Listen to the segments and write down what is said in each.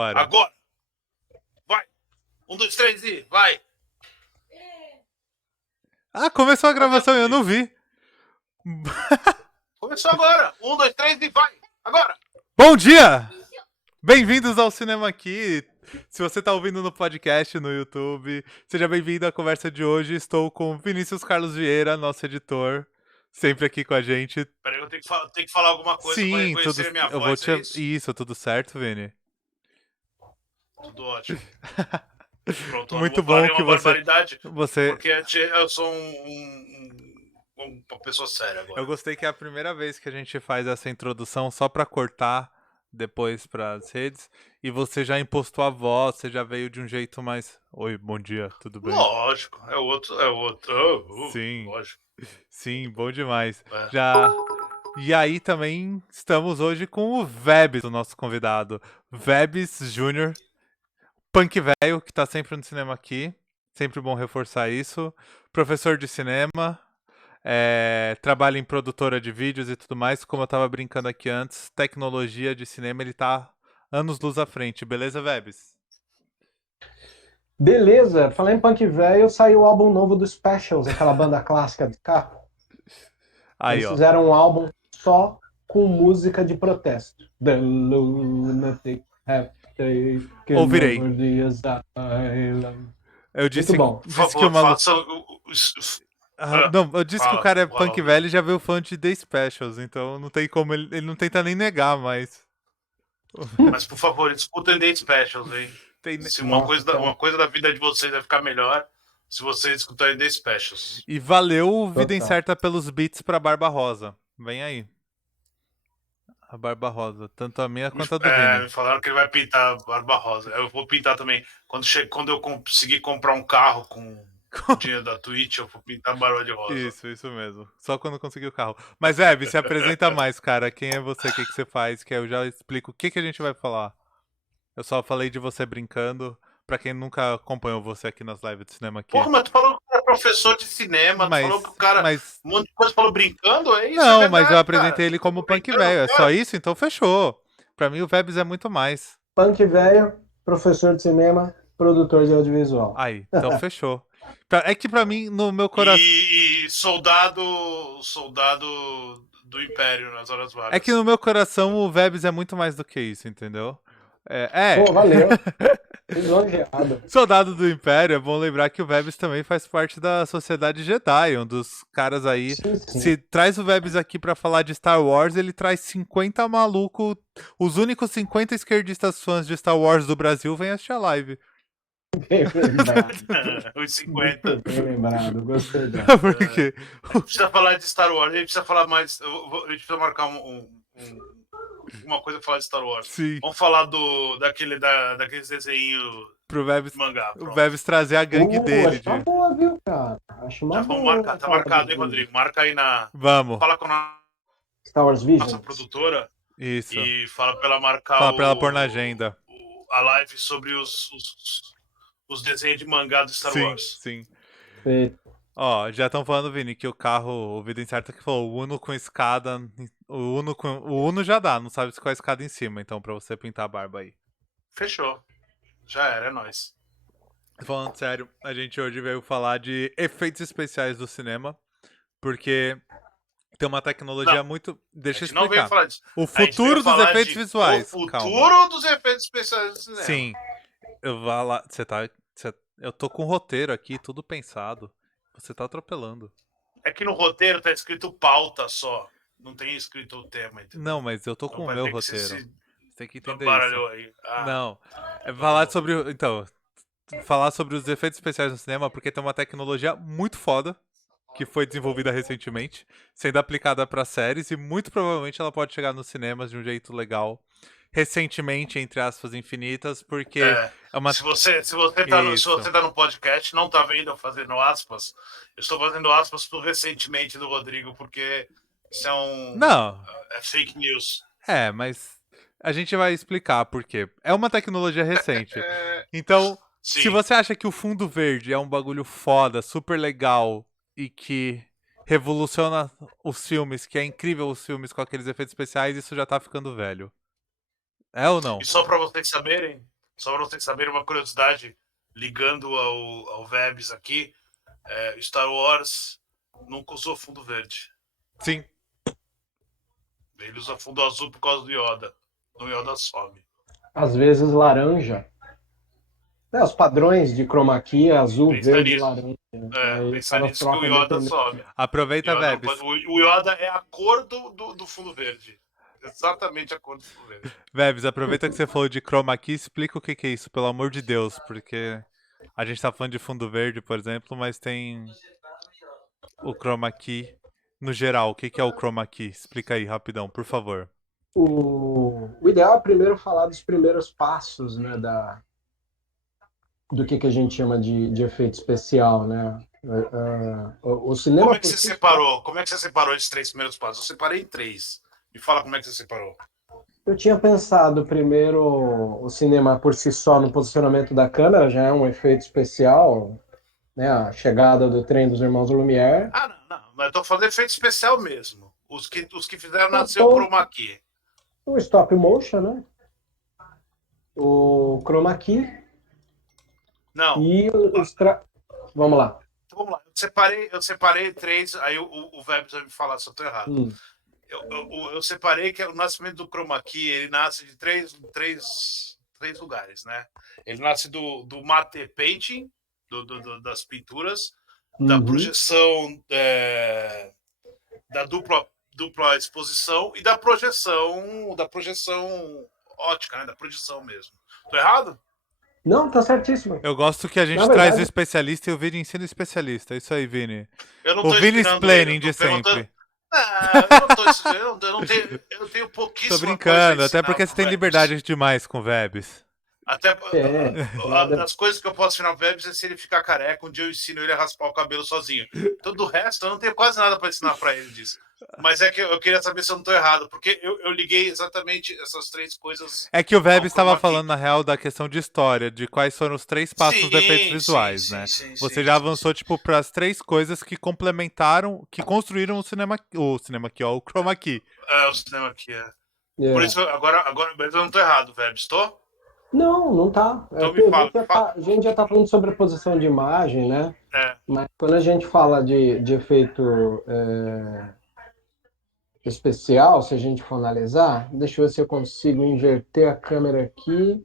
Agora. Agora! Vai! 1, 2, 3 e vai! Ah, começou a gravação e eu não vi. Começou agora! 1, 2, 3 e vai! Agora! Bom dia! Bem-vindos ao Cinema Aqui. Se você tá ouvindo no podcast, no YouTube, seja bem-vindo à conversa de hoje. Estou com Vinícius Carlos Vieira, nosso editor, sempre aqui com a gente. Peraí, eu tenho que falar alguma coisa pra Sim, reconhecer a minha eu vou voz, te... é isso? Isso, tudo certo, Vini? Tudo ótimo. Pronto, eu não Muito vou falar bom que nenhuma barbaridade, você... porque eu sou uma pessoa séria Eu agora. gostei que é a primeira vez que a gente faz essa introdução só pra cortar depois pras redes. E você já impostou a voz, você já veio de um jeito mais... Oi, bom dia, tudo bem? Lógico, é outro. Sim, Lógico. sim, bom demais. É. Já... E aí também estamos hoje com o Vebs, o nosso convidado. Vebs Júnior, punk velho, que tá sempre no cinema aqui. Sempre bom reforçar isso. Professor de cinema, trabalha em produtora de vídeos e tudo mais. Como eu tava brincando aqui antes, tecnologia de cinema, ele tá anos-luz à frente. Beleza, Vebs? Beleza, falando em punk velho, saiu o álbum novo do Specials, aquela banda clássica de carro. Aí, Eles ó. fizeram um álbum só com música de protesto. The lunatic have taken Ouvirei. over the asylum. Eu disse, Muito bom. Por disse que o favor, maluco... faça. Não, eu disse que o Fala, cara é fala, punk velho e já veio fã de The Specials, então não tem como, ele não tenta nem negar, mas... Mas por favor, escutem The Specials, hein? Se uma coisa da vida de vocês vai ficar melhor se vocês escutarem The Specials. E valeu Vida Total. Incerta pelos beats pra Barba Rosa. Vem aí. A Barba Rosa, tanto a minha quanto a do Vini. Me falaram que ele vai pintar Barba Rosa. Eu vou pintar também. Quando eu conseguir comprar um carro com o dinheiro da Twitch, eu vou pintar Barba de Rosa. Isso mesmo. Só quando conseguir o carro. Mas, se apresenta mais, cara. Quem é você? O que você faz? Que eu já explico o que a gente vai falar. Eu só falei de você brincando. Pra quem nunca acompanhou você aqui nas lives de cinema aqui. Porra, mas tu falou que era professor de cinema, tu falou que o cara. Um monte de coisa falou brincando, é isso? Não, é verdade, mas eu apresentei cara. ele como punk Brincando, velho. É cara. só isso? Então fechou. Pra mim o Vebs é muito mais. Punk velho, professor de cinema, produtor de audiovisual. Aí, então fechou. É que pra mim, no meu coração... E soldado do Império nas horas vagas. É que no meu coração o Vebs é muito mais do que isso, entendeu? Pô, valeu. Elogiado. Soldado do Império, é bom lembrar que o Vebs também faz parte da Sociedade Jedi, um dos caras aí. Sim. Se traz o Vebs aqui pra falar de Star Wars, ele traz 50 malucos. Os únicos 50 esquerdistas fãs de Star Wars do Brasil vêm assistir a live. Bem lembrado. Os 50. Bem lembrado, gostei dela. Por quê? A gente precisa falar de Star Wars, a gente precisa falar mais. A gente precisa marcar uma coisa pra falar de Star Wars. Sim. Vamos falar daqueles desenhos Pro Vebs, de mangá. o Pronto. Vebs trazer a gangue dele. Acho uma boa, viu, cara? Acho uma Já boa. vamos marcar, tá marcado, hein, Rodrigo? Marca aí Vamos. Fala com a Star Wars nossa Vision. produtora Isso. e fala pra ela marcar Fala pra ela pôr na agenda. a live sobre os desenhos de mangá do Star Wars. Sim. Feito. Ó, já estão falando, Vini, que o carro, o Vida Incerta que falou, o Uno com escada, o Uno já dá, não sabe se com a escada em cima, então pra você pintar a barba aí. Fechou. Já era, é nóis. Falando sério, a gente hoje veio falar de efeitos especiais do cinema, porque tem uma tecnologia Não, muito... Deixa eu A gente não veio explicar. falar disso. O A gente veio futuro dos falar efeitos de visuais. O Calma. futuro dos efeitos especiais do cinema. Sim. Eu vou lá, eu tô com o roteiro aqui, tudo pensado. Você tá atropelando. É que no roteiro tá escrito pauta só. Não tem escrito o tema, entendeu? Não, mas eu tô Então com o vai meu ter que roteiro. se Você tem que entender baralhou isso. aí. Ah, Não. É falar sobre. Então. Falar sobre os efeitos especiais no cinema, porque tem uma tecnologia muito foda que foi desenvolvida recentemente, sendo aplicada pra séries, e muito provavelmente ela pode chegar nos cinemas de um jeito legal. Recentemente, entre aspas, infinitas, porque é uma. Se você tá no podcast, não tá vendo eu fazendo aspas, eu estou fazendo aspas pro recentemente do Rodrigo, porque isso é Não. É fake news. Mas a gente vai explicar por quê. É uma tecnologia recente. Então, Sim. se você acha que o fundo verde é um bagulho foda, super legal e que revoluciona os filmes, que é incrível os filmes com aqueles efeitos especiais, isso já tá ficando velho. É ou não? E só pra vocês saberem uma curiosidade, ligando ao Vebs aqui, Star Wars nunca usou fundo verde. Sim. Ele usa fundo azul por causa do Yoda. O Yoda some. Às vezes laranja. Os padrões de chroma key é azul, Pensa verde e nisso. laranja. Aí Pensa os caras nisso que o trocam Yoda dependendo. some. Aproveita, Vebs. O Yoda é a cor do fundo verde. Exatamente a cor do fundo verde. Vebs, aproveita que você falou de chroma key, explica o que é isso, pelo amor de Deus, porque a gente tá falando de fundo verde, por exemplo, mas tem o chroma key no geral. O que é o chroma key? Explica aí, rapidão, por favor. O ideal é primeiro falar dos primeiros passos, né, do que a gente chama de efeito especial, né? O cinema Como é que você separou? Como é que você separou esses 3 primeiros passos? Eu separei em 3. Me fala como é que você separou. Eu tinha pensado primeiro o cinema por si só no posicionamento da câmera, já é um efeito especial, né? A chegada do trem dos irmãos Lumière. Não. Mas eu tô falando de efeito especial mesmo. Os que fizeram nascer o chroma key. O stop motion, né? O chroma key. Não. E Vamos lá. Então, vamos lá. Eu separei 3, aí o Vebs vai me falar se eu tô errado. Eu separei que o nascimento do chroma key, ele nasce de três lugares, né? Ele nasce do matte painting, das pinturas, da projeção, da dupla exposição e da projeção ótica, né? Da projeção mesmo. Tô errado? Não, tá certíssimo. Eu gosto que a gente traz o especialista e o Vini ensina o especialista. É isso aí, Vini. O Vini explaining de sempre. Eu tenho pouquíssima Tô brincando, coisa até porque você tem liberdade demais com Vebs. Até das coisas que eu posso ensinar o Vebs é se ele ficar careca, um dia eu ensino ele a raspar o cabelo sozinho. Todo o resto eu não tenho quase nada para ensinar para ele disso. Mas é que eu queria saber se eu não tô errado, porque eu liguei exatamente essas 3 coisas. É que o Vebs estava falando, na real, da questão de história, de quais foram os 3 passos dos efeitos visuais, né? Você já avançou, tipo, para as 3 coisas que complementaram, que construíram o cinema aqui, o chroma key. O cinema aqui, Por isso, agora eu não tô errado, Vebs, tô? Não tá. Então me fala. A gente já tá falando sobre a posição de imagem, né? Mas quando a gente fala de efeito especial, se a gente for analisar, deixa eu ver se eu consigo inverter a câmera aqui.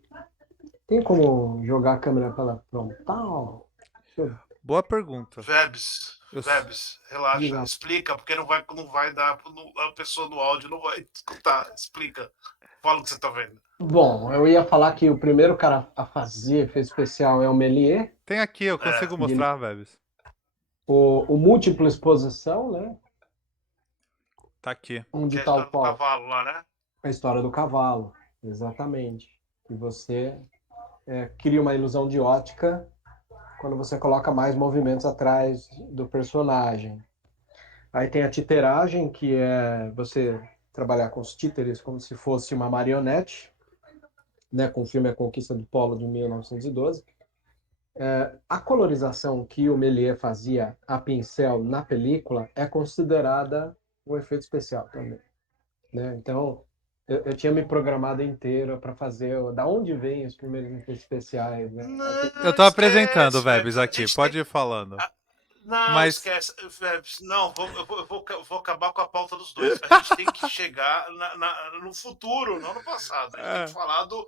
Tem como jogar a câmera pela frontal? Boa pergunta. Vebs, relaxa, explica, porque não vai dar, a pessoa no áudio não vai escutar. Explica. Fala o que você tá vendo. Bom, eu ia falar que o primeiro cara a fazer efeito especial é o Méliès. Tem aqui, eu consigo mostrar, Vebs. O múltipla exposição, né? Tá aqui. Onde tá o cavalo lá, né? A história do cavalo, exatamente. Que você cria uma ilusão de ótica quando você coloca mais movimentos atrás do personagem. Aí tem a titeragem, que é você trabalhar com os títeres como se fosse uma marionete, né, com o filme A Conquista do Polo de 1912. A colorização que o Méliès fazia a pincel na película é considerada um efeito especial também, né? Então, eu tinha me programado inteiro para fazer da onde vem os primeiros efeitos especiais, né? Eu tô apresentando, Vebs, aqui, pode ir falando. Não, esquece, Vebs, não, eu vou acabar com a pauta dos dois. A gente tem que chegar no futuro, não no passado. A gente tem que falar do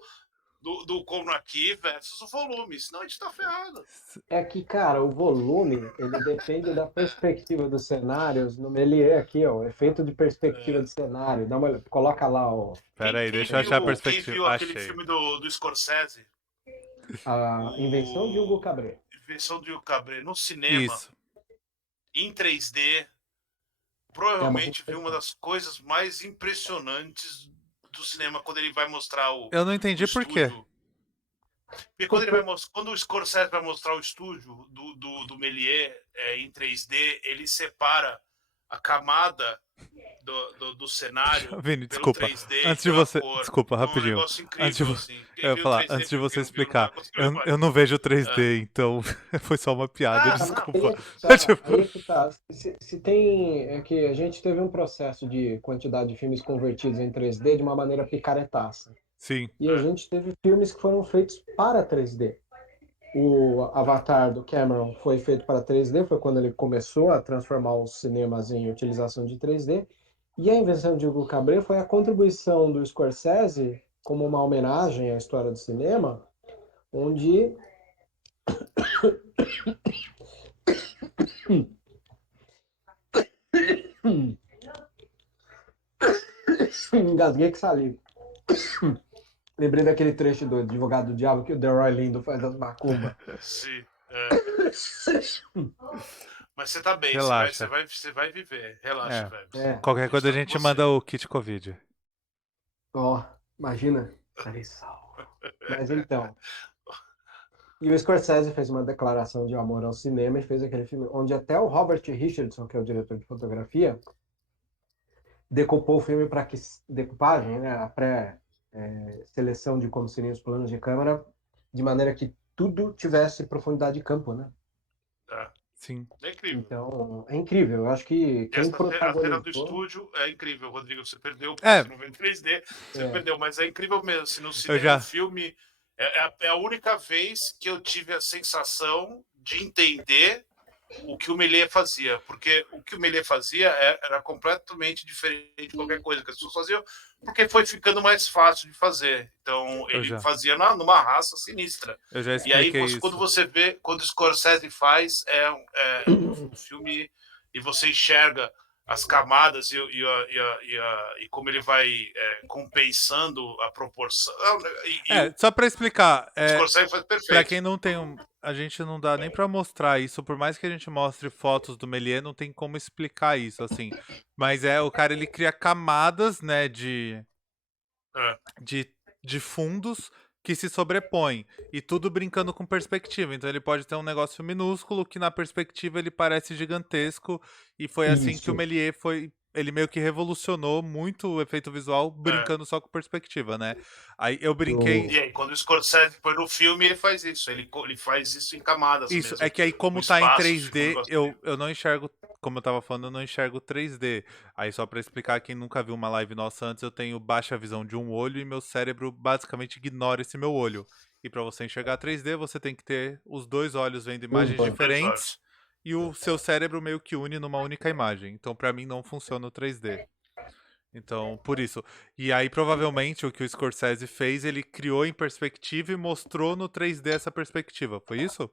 chroma key versus o volume, senão a gente tá ferrado. É que, cara, o volume, ele depende da perspectiva dos cenários. No Méliès aqui, ó, efeito de perspectiva de cenário. Coloca lá, ó. Pera aí, deixa eu achar a perspectiva. Quem viu aquele filme do Scorsese? A Invenção de Hugo Cabret. Invenção de Hugo Cabret, no cinema, em 3D, provavelmente viu uma das coisas mais impressionantes do cinema quando ele vai mostrar o Eu não entendi por quê. Porque quando o Scorsese vai mostrar o estúdio do Méliès em 3D, ele separa a camada do cenário Vini, pelo desculpa. 3D, Antes de você, cor. desculpa, rapidinho. Um negócio incrível, Antes de você explicar, eu não vejo 3D, então foi só uma piada, desculpa. Aí que tá. Se tem, é que a gente teve um processo de quantidade de filmes convertidos em 3D de uma maneira picaretaça. Sim. E a gente teve filmes que foram feitos para 3D. O Avatar do Cameron foi feito para 3D, foi quando ele começou a transformar os cinemas em utilização de 3D. E a invenção de Hugo Cabret foi a contribuição do Scorsese como uma homenagem à história do cinema, onde engasguei que saliva. Lembrei daquele trecho do Advogado do Diabo que o Delroy Lindo faz as macumbas. Sim. Mas você tá bem, Relaxa. você vai viver. Relaxa, É. velho. Qualquer coisa a gente manda o kit Covid. Ó, imagina. Estarei salvo. Mas então. E o Scorsese fez uma declaração de amor ao cinema e fez aquele filme onde até o Robert Richardson, que é o diretor de fotografia, decupou o filme para que decupagem, né, a pré-seleção de como seriam os planos de câmera, de maneira que tudo tivesse profundidade de campo, né? Sim. É incrível. Então, é incrível. Eu acho que quem A cena do protagonizou... estúdio é incrível, Rodrigo. Você perdeu, porque É. você não vê em 3D, você perdeu, mas é incrível mesmo. Se no Eu cinema, já- no filme, é a única vez que eu tive a sensação de entender o que o Méliès fazia, porque o que o Méliès fazia era completamente diferente de qualquer coisa que as pessoas faziam, porque foi ficando mais fácil de fazer. Então, ele fazia numa raça sinistra. Eu já E aí, expliquei isso. quando você vê, quando o Scorsese faz, um filme e você enxerga as camadas e como ele vai compensando a proporção. Só pra explicar, O Scorsese faz perfeito. pra quem não tem a gente não dá nem pra mostrar isso, por mais que a gente mostre fotos do Méliès, não tem como explicar isso, assim. Mas o cara, ele cria camadas, né, de fundos que se sobrepõem, e tudo brincando com perspectiva. Então ele pode ter um negócio minúsculo que na perspectiva ele parece gigantesco, e foi assim que o Méliès ele meio que revolucionou muito o efeito visual brincando só com perspectiva, né? Aí eu brinquei... E aí, quando o Scorsese põe no filme, ele faz isso. Ele faz isso em camadas Isso, mesmo. é que aí como tá em 3D, eu não enxergo, como eu tava falando, eu não enxergo 3D. Aí só pra explicar, quem nunca viu uma live nossa antes, eu tenho baixa visão de um olho e meu cérebro basicamente ignora esse meu olho. E pra você enxergar 3D, você tem que ter os dois olhos vendo imagens diferentes e o seu cérebro meio que une numa única imagem. Então pra mim não funciona o 3D. Então, por isso. E aí, provavelmente, o que o Scorsese fez, ele criou em perspectiva e mostrou no 3D essa perspectiva. Foi isso?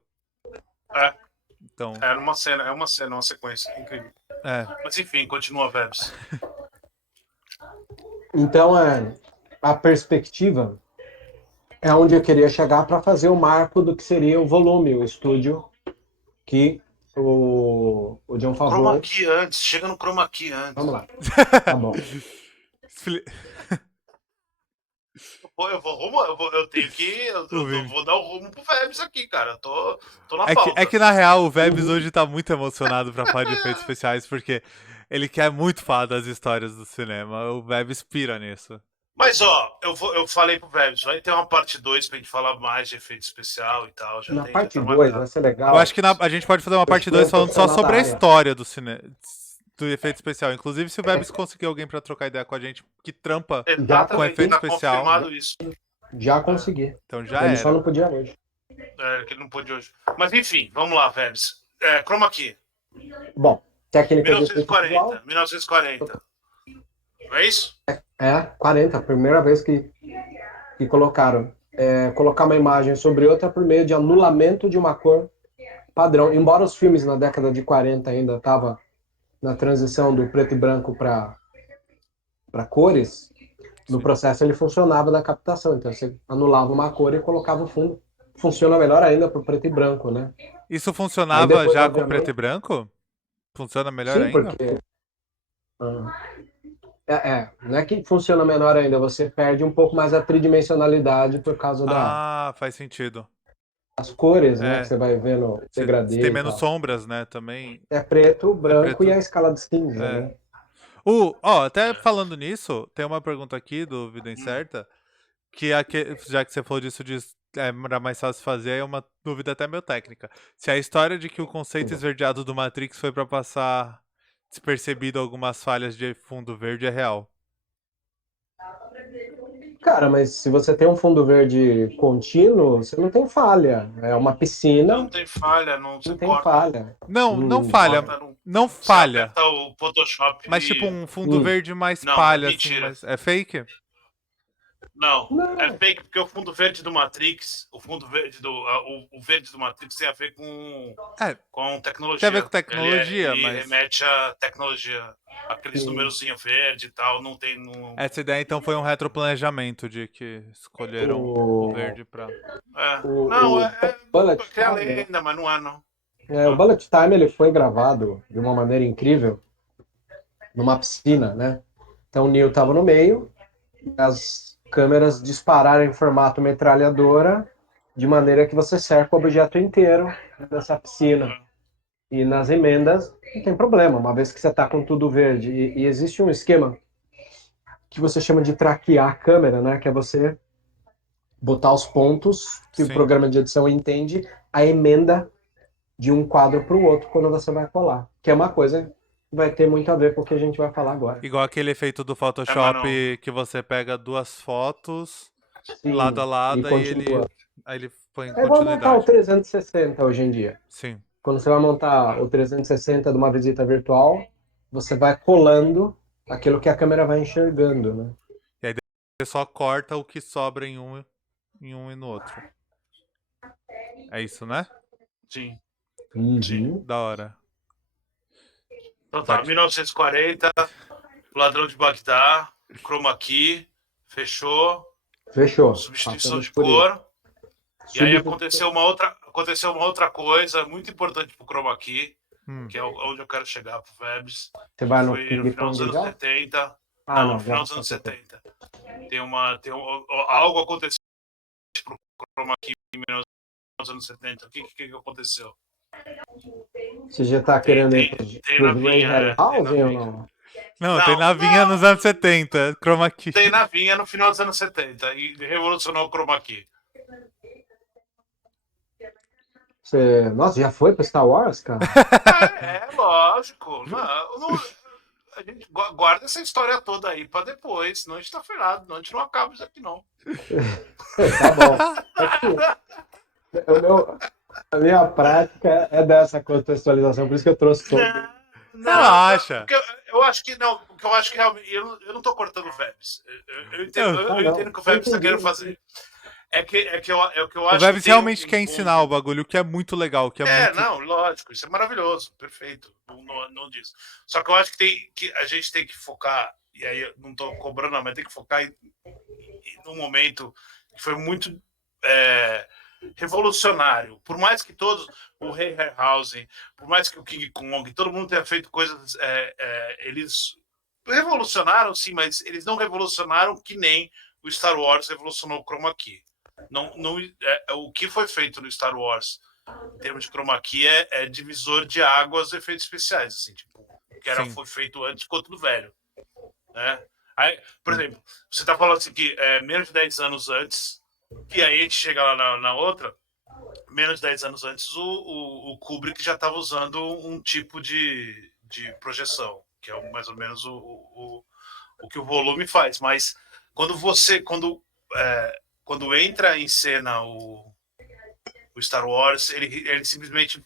Então... É uma sequência incrível. Mas enfim, continua, Vebs. Então, a perspectiva é onde eu queria chegar para fazer o marco do que seria o volume, o estúdio que o John Favreau... Chroma Key antes, chega no Chroma Key antes. Vamos lá. Tá bom. Eu tenho que. Eu vou dar o rumo pro Vebs aqui, cara. Eu tô na pauta. É que na real o Vebs hoje tá muito emocionado pra falar de efeitos especiais, porque ele quer muito falar das histórias do cinema. O Vebs pira nisso. Mas ó, eu falei pro Vebs, vai ter uma parte 2 pra gente falar mais de efeito especial e tal. Na parte 2 vai ser legal. Eu acho que a gente pode fazer uma parte 2 falando só sobre a história do cinema, do efeito especial. Inclusive, se o Vebs conseguir alguém pra trocar ideia com a gente que trampa com efeito especial. Confirmado isso. Já consegui. Então já Ele só não podia hoje. Que ele não pôde hoje. Mas enfim, vamos lá, Vebs. Chroma Key. Bom, técnica 1940. Não é isso? 40. Primeira vez que colocaram. Colocar uma imagem sobre outra por meio de anulamento de uma cor padrão. Embora os filmes na década de 40 ainda estavam na transição do preto e branco para cores, no processo ele funcionava na captação. Então você anulava uma cor e colocava o fundo. Funciona melhor ainda para o preto e branco, né? Isso funcionava depois, já com preto e branco? Funciona melhor ainda? Sim, porque... não é que funciona menor ainda, você perde um pouco mais a tridimensionalidade por causa faz sentido. As cores, né, que você vai ver no degradê. Tem menos sombras, né, também. É preto, branco e a escala de cinza, né? Até falando nisso, tem uma pergunta aqui do Vida Incerta, que já que você falou disso era mais fácil fazer, é uma dúvida até meio técnica. Se a história de que o conceito esverdeado do Matrix foi pra passar despercebido algumas falhas de fundo verde é real. Cara, mas se você tem um fundo verde contínuo, você não tem falha. É uma Não piscina, tem falha, não, não você tem corta. falha. Não Hum, falha. Corta, não. Não Você falha. aperta o Photoshop Mas tipo e. um fundo hum. verde mais Não, é palha, assim, mentira. mas é fake? Não, é Não. fake porque o fundo verde do Matrix, o fundo verde o verde do Matrix tem a ver É, com tem a ver com tecnologia. tecnologia, Ele mas remete à tecnologia. Aqueles Sim. numerozinho verde e tal, não tem. Não, essa ideia então foi um retroplanejamento de que escolheram o O, verde pra. não, o é Bullet criar Time, lenda, mas não é, não. o Bullet Time ele foi gravado de uma maneira incrível numa piscina, né? Então o Neo estava no meio, as câmeras dispararam em formato metralhadora, de maneira que você cerca o objeto inteiro dessa piscina. E nas emendas não tem problema, uma vez que você está com tudo verde. E existe um esquema que você chama de traquear a câmera, né? Que é você botar os pontos que o Sim. programa de edição entende a emenda de um quadro para o outro quando você vai colar. Que é uma coisa que vai ter muito a ver com o que a gente vai falar agora. Igual aquele efeito do Mas Photoshop não. que você pega duas fotos lado a Sim, e lado e continua. aí ele põe em É igual montar o continuidade. 360 hoje em dia. Sim. Quando você vai montar o 360 de uma visita virtual, você vai colando aquilo que a câmera vai enxergando, né? E aí você só corta o que sobra em um e no outro. É isso, né? Sim, sim. Uhum. Da hora. Então tá, Pode. 1940, Ladrão de Bagdá, Chroma Key, fechou, Fechou. substituição Passamos de por isso. cor. E aí Substituição. aconteceu uma outra coisa muito importante pro Chroma Key, Hum. que é onde eu quero chegar pro Vebs, Você que vai no foi no Ping final dos Pong anos já? 70. Ah, Não, no não, já final dos passou anos por tempo. 70. Algo aconteceu pro Chroma Key nos anos 70. O que aconteceu? Você já tá Tem, querendo ir tem, pros, tem pros navinha, Ray tem Harryhausen ou navinha. não? Não, tem Não, navinha nos anos 70, chroma key. tem navinha no final dos anos 70 e revolucionou o Chroma Key. Você... Nossa, já foi pro Star Wars, cara? Lógico. Não, a gente guarda essa história toda aí pra depois, senão a gente tá ferrado, não, a gente não acaba isso aqui, não. Tá bom. É que a minha prática é dessa contextualização, por isso que eu trouxe todo. Relaxa. Porque eu acho que não, porque eu acho que realmente eu não tô cortando o Vebs. Eu- Ah, Eu entendo o não. que o Eu Vebs tá entendi. querendo fazer. É que eu O acho que Vebs tem realmente quer um ensinar o ponto. bagulho, o que é muito legal, o que é muito. Não, lógico, isso é maravilhoso, perfeito, não disso. Só que eu acho que a gente tem que focar, e aí eu não estou cobrando, não, mas tem que focar num momento que foi muito revolucionário. Por mais que todos, o Ray Harryhausen, por mais que o King Kong, todo mundo tenha feito coisas, eles revolucionaram, sim, mas eles não revolucionaram que nem o Star Wars revolucionou o Chroma Key. O que foi feito no Star Wars em termos de chroma key é divisor de águas e efeitos especiais, assim, tipo, o que foi feito antes ficou tudo velho, né? Aí, por exemplo, você tá falando assim que menos de 10 anos antes, e aí a gente chega lá na outra, menos de 10 anos antes, o Kubrick já estava usando um tipo de projeção, que é mais ou menos o que o volume faz, mas quando entra em cena o Star Wars, ele simplesmente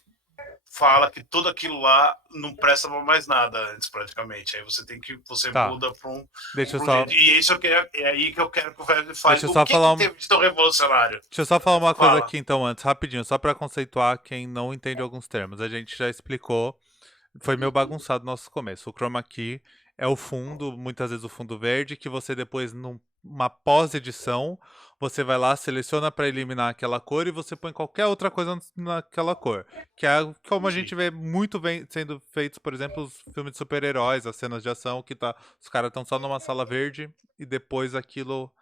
fala que tudo aquilo lá não presta pra mais nada antes, praticamente. Aí você Tá. muda pra um Deixa eu só. jeito. E isso é aí que eu quero que o velho fale. Deixa eu O só que falar. teve de tão revolucionário? Deixa eu só falar uma coisa Fala. aqui então antes, rapidinho, só pra conceituar quem não entende alguns termos. A gente já explicou, foi meio bagunçado no nosso começo. O chroma key é o fundo, muitas vezes o fundo verde, que você depois, numa pós-edição, você vai lá, seleciona pra eliminar aquela cor e você põe qualquer outra coisa naquela cor. Que é como a gente vê muito sendo feitos, por exemplo, os filmes de super-heróis, as cenas de ação, que os caras estão só numa sala verde e depois aquilo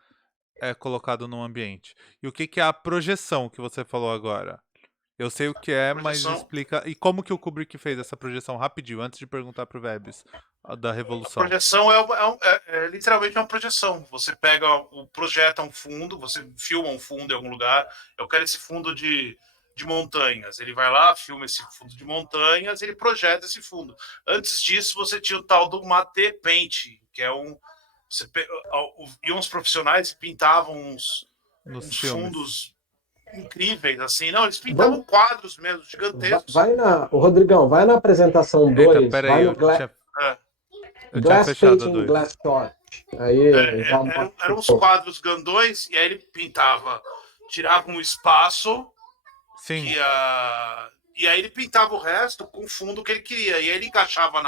é colocado num ambiente. E o que é a projeção que você falou agora? Eu sei o que é, mas Projeção. explica. E como que o Kubrick fez essa projeção rapidinho, antes de perguntar pro Vebs da A Revolução? projeção é literalmente uma projeção. Você projeta um fundo, você filma um fundo em algum lugar. Eu quero esse fundo de montanhas. Ele vai lá, filma esse fundo de montanhas, ele projeta esse fundo. Antes disso, você tinha o tal do Mate Paint, que é Iam os profissionais e pintavam uns Nos filmes. fundos incríveis, assim. Não, eles pintavam quadros mesmo, gigantescos. Ô, Rodrigão, vai na apresentação 2, Eita, peraí, vai no eu tinha Glass fechado a Painting, 2. Glass Shot. Aí já mostra Eram um uns pouco. quadros grandões, e aí ele tirava um espaço, Sim, e aí ele pintava o resto com o fundo que ele queria. E aí ele encaixava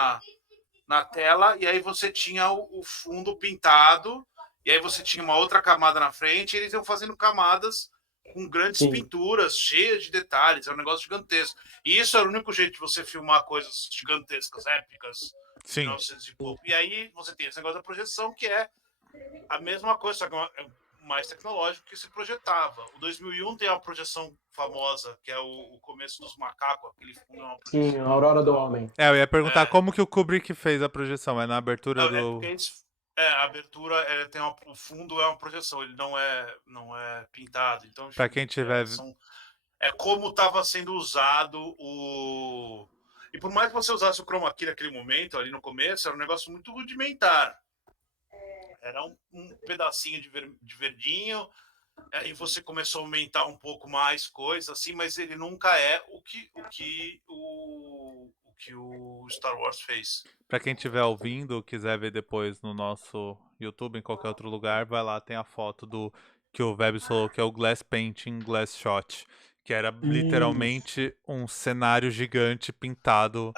na tela, e aí você tinha o fundo pintado, e aí você tinha uma outra camada na frente, e eles iam fazendo camadas com grandes pinturas, cheias de detalhes, é um negócio gigantesco. E isso era o único jeito de você filmar coisas gigantescas, épicas, sim. 1900 e pouco. E aí você tem esse negócio da projeção, que é a mesma coisa, só que é mais tecnológico que se projetava. O 2001 tem uma projeção famosa, que é o começo dos macacos, aquele fundo é uma projeção. Sim, a Aurora do Homem. Eu ia perguntar como que o Kubrick fez a projeção, é na abertura do... A abertura o fundo é uma projeção, ele não é pintado. Então, Pra quem tiver... É como estava sendo usado o... E por mais que você usasse o chroma key naquele momento, ali no começo, era um negócio muito rudimentar. Era um pedacinho de verdinho, aí você começou a aumentar um pouco mais coisa, assim, mas ele nunca é o que o Star Wars fez. Pra quem estiver ouvindo ou quiser ver depois no nosso YouTube, em qualquer outro lugar, vai lá, tem a foto do que o Vebs falou, que é o Glass Painting, Glass Shot, que era literalmente um cenário gigante pintado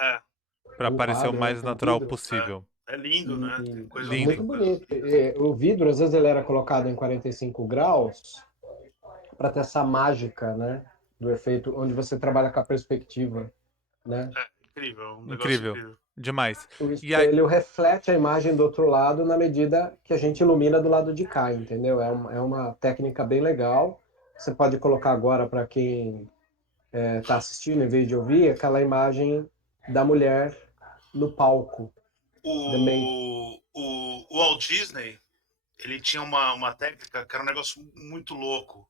pra parecer o mais natural possível. É lindo, né? Tem coisa Lindo. Muito bonito. O vidro, às vezes, ele era colocado em 45 graus para ter essa mágica, né? Do efeito, onde você trabalha com a perspectiva, né? Incrível, um Incrível. Demais. O espelho reflete a imagem do outro lado na medida que a gente ilumina do lado de cá, entendeu? É uma técnica bem legal. Você pode colocar agora para quem está assistindo, em vez de ouvir, aquela imagem da mulher no palco. O Walt Disney, ele tinha uma técnica que era um negócio muito louco,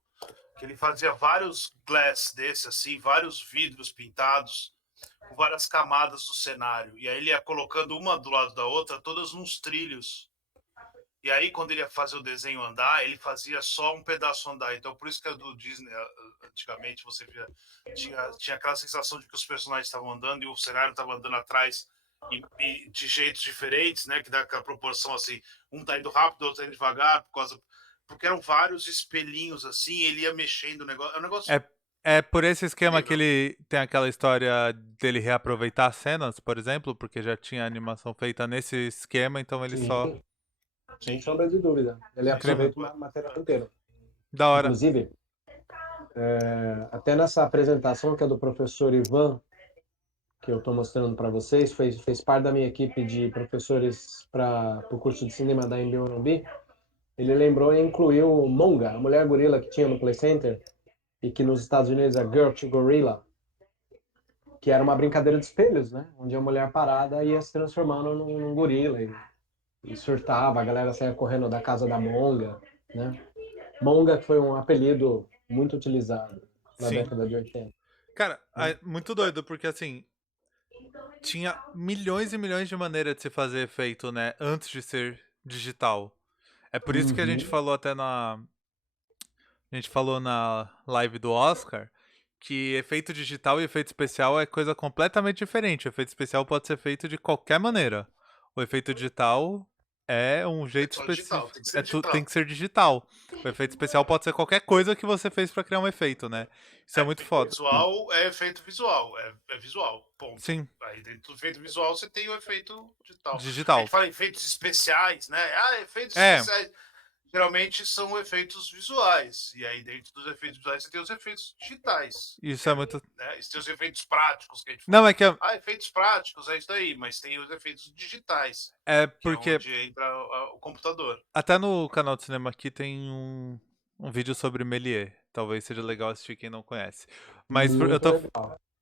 que ele fazia vários glass desses, assim, vários vidros pintados com várias camadas do cenário, e aí ele ia colocando uma do lado da outra, todas nos trilhos. E aí, quando ele ia fazer o desenho andar, ele fazia só um pedaço andar. Então, por isso que do Disney, antigamente, você via, tinha aquela sensação de que os personagens estavam andando e o cenário estava andando atrás, e de jeitos diferentes, né? Que dá aquela proporção assim, um tá indo rápido, o outro tá indo devagar, porque eram vários espelhinhos assim, ele ia mexendo o negócio. É um negócio. É por esse esquema que ele tem aquela história dele reaproveitar cenas, por exemplo, porque já tinha animação feita nesse esquema, então ele só... Sem sombra de dúvida. Ele aproveita o material inteiro. Da hora. Inclusive, até nessa apresentação que é do professor Ivan, que eu estou mostrando para vocês, fez parte da minha equipe de professores para o curso de cinema da MB Morumbi. Ele lembrou e incluiu Monga, a mulher gorila que tinha no Play Center, e que nos Estados Unidos é Girl to Gorilla, que era uma brincadeira de espelhos, né? Onde a mulher parada ia se transformando num gorila e surtava, a galera saía correndo da casa da Monga, né? Monga foi um apelido muito utilizado na década de 80. Cara, muito doido, porque assim, tinha milhões e milhões de maneiras de se fazer efeito, né, antes de ser digital. É por isso que a gente falou até a gente falou na live do Oscar que efeito digital e efeito especial é coisa completamente diferente. O efeito especial pode ser feito de qualquer maneira. O efeito digital é um jeito específico. Tem que ser digital. O efeito especial pode ser qualquer coisa que você fez pra criar um efeito, né? Isso é muito foda. Visual é efeito visual, é visual, ponto. Sim. Aí dentro do efeito visual você tem o efeito digital. Digital. A gente fala efeitos especiais, né? Efeitos especiais. Geralmente são efeitos visuais. E aí, dentro dos efeitos visuais, você tem os efeitos digitais. Isso é muito... Né? Você tem os efeitos práticos que a gente fala. Não, é que... efeitos práticos, é isso daí. Mas tem os efeitos digitais. É porque... Que é onde entra o computador. Até no canal de cinema aqui tem um vídeo sobre Méliès. Talvez seja legal assistir quem não conhece. Mas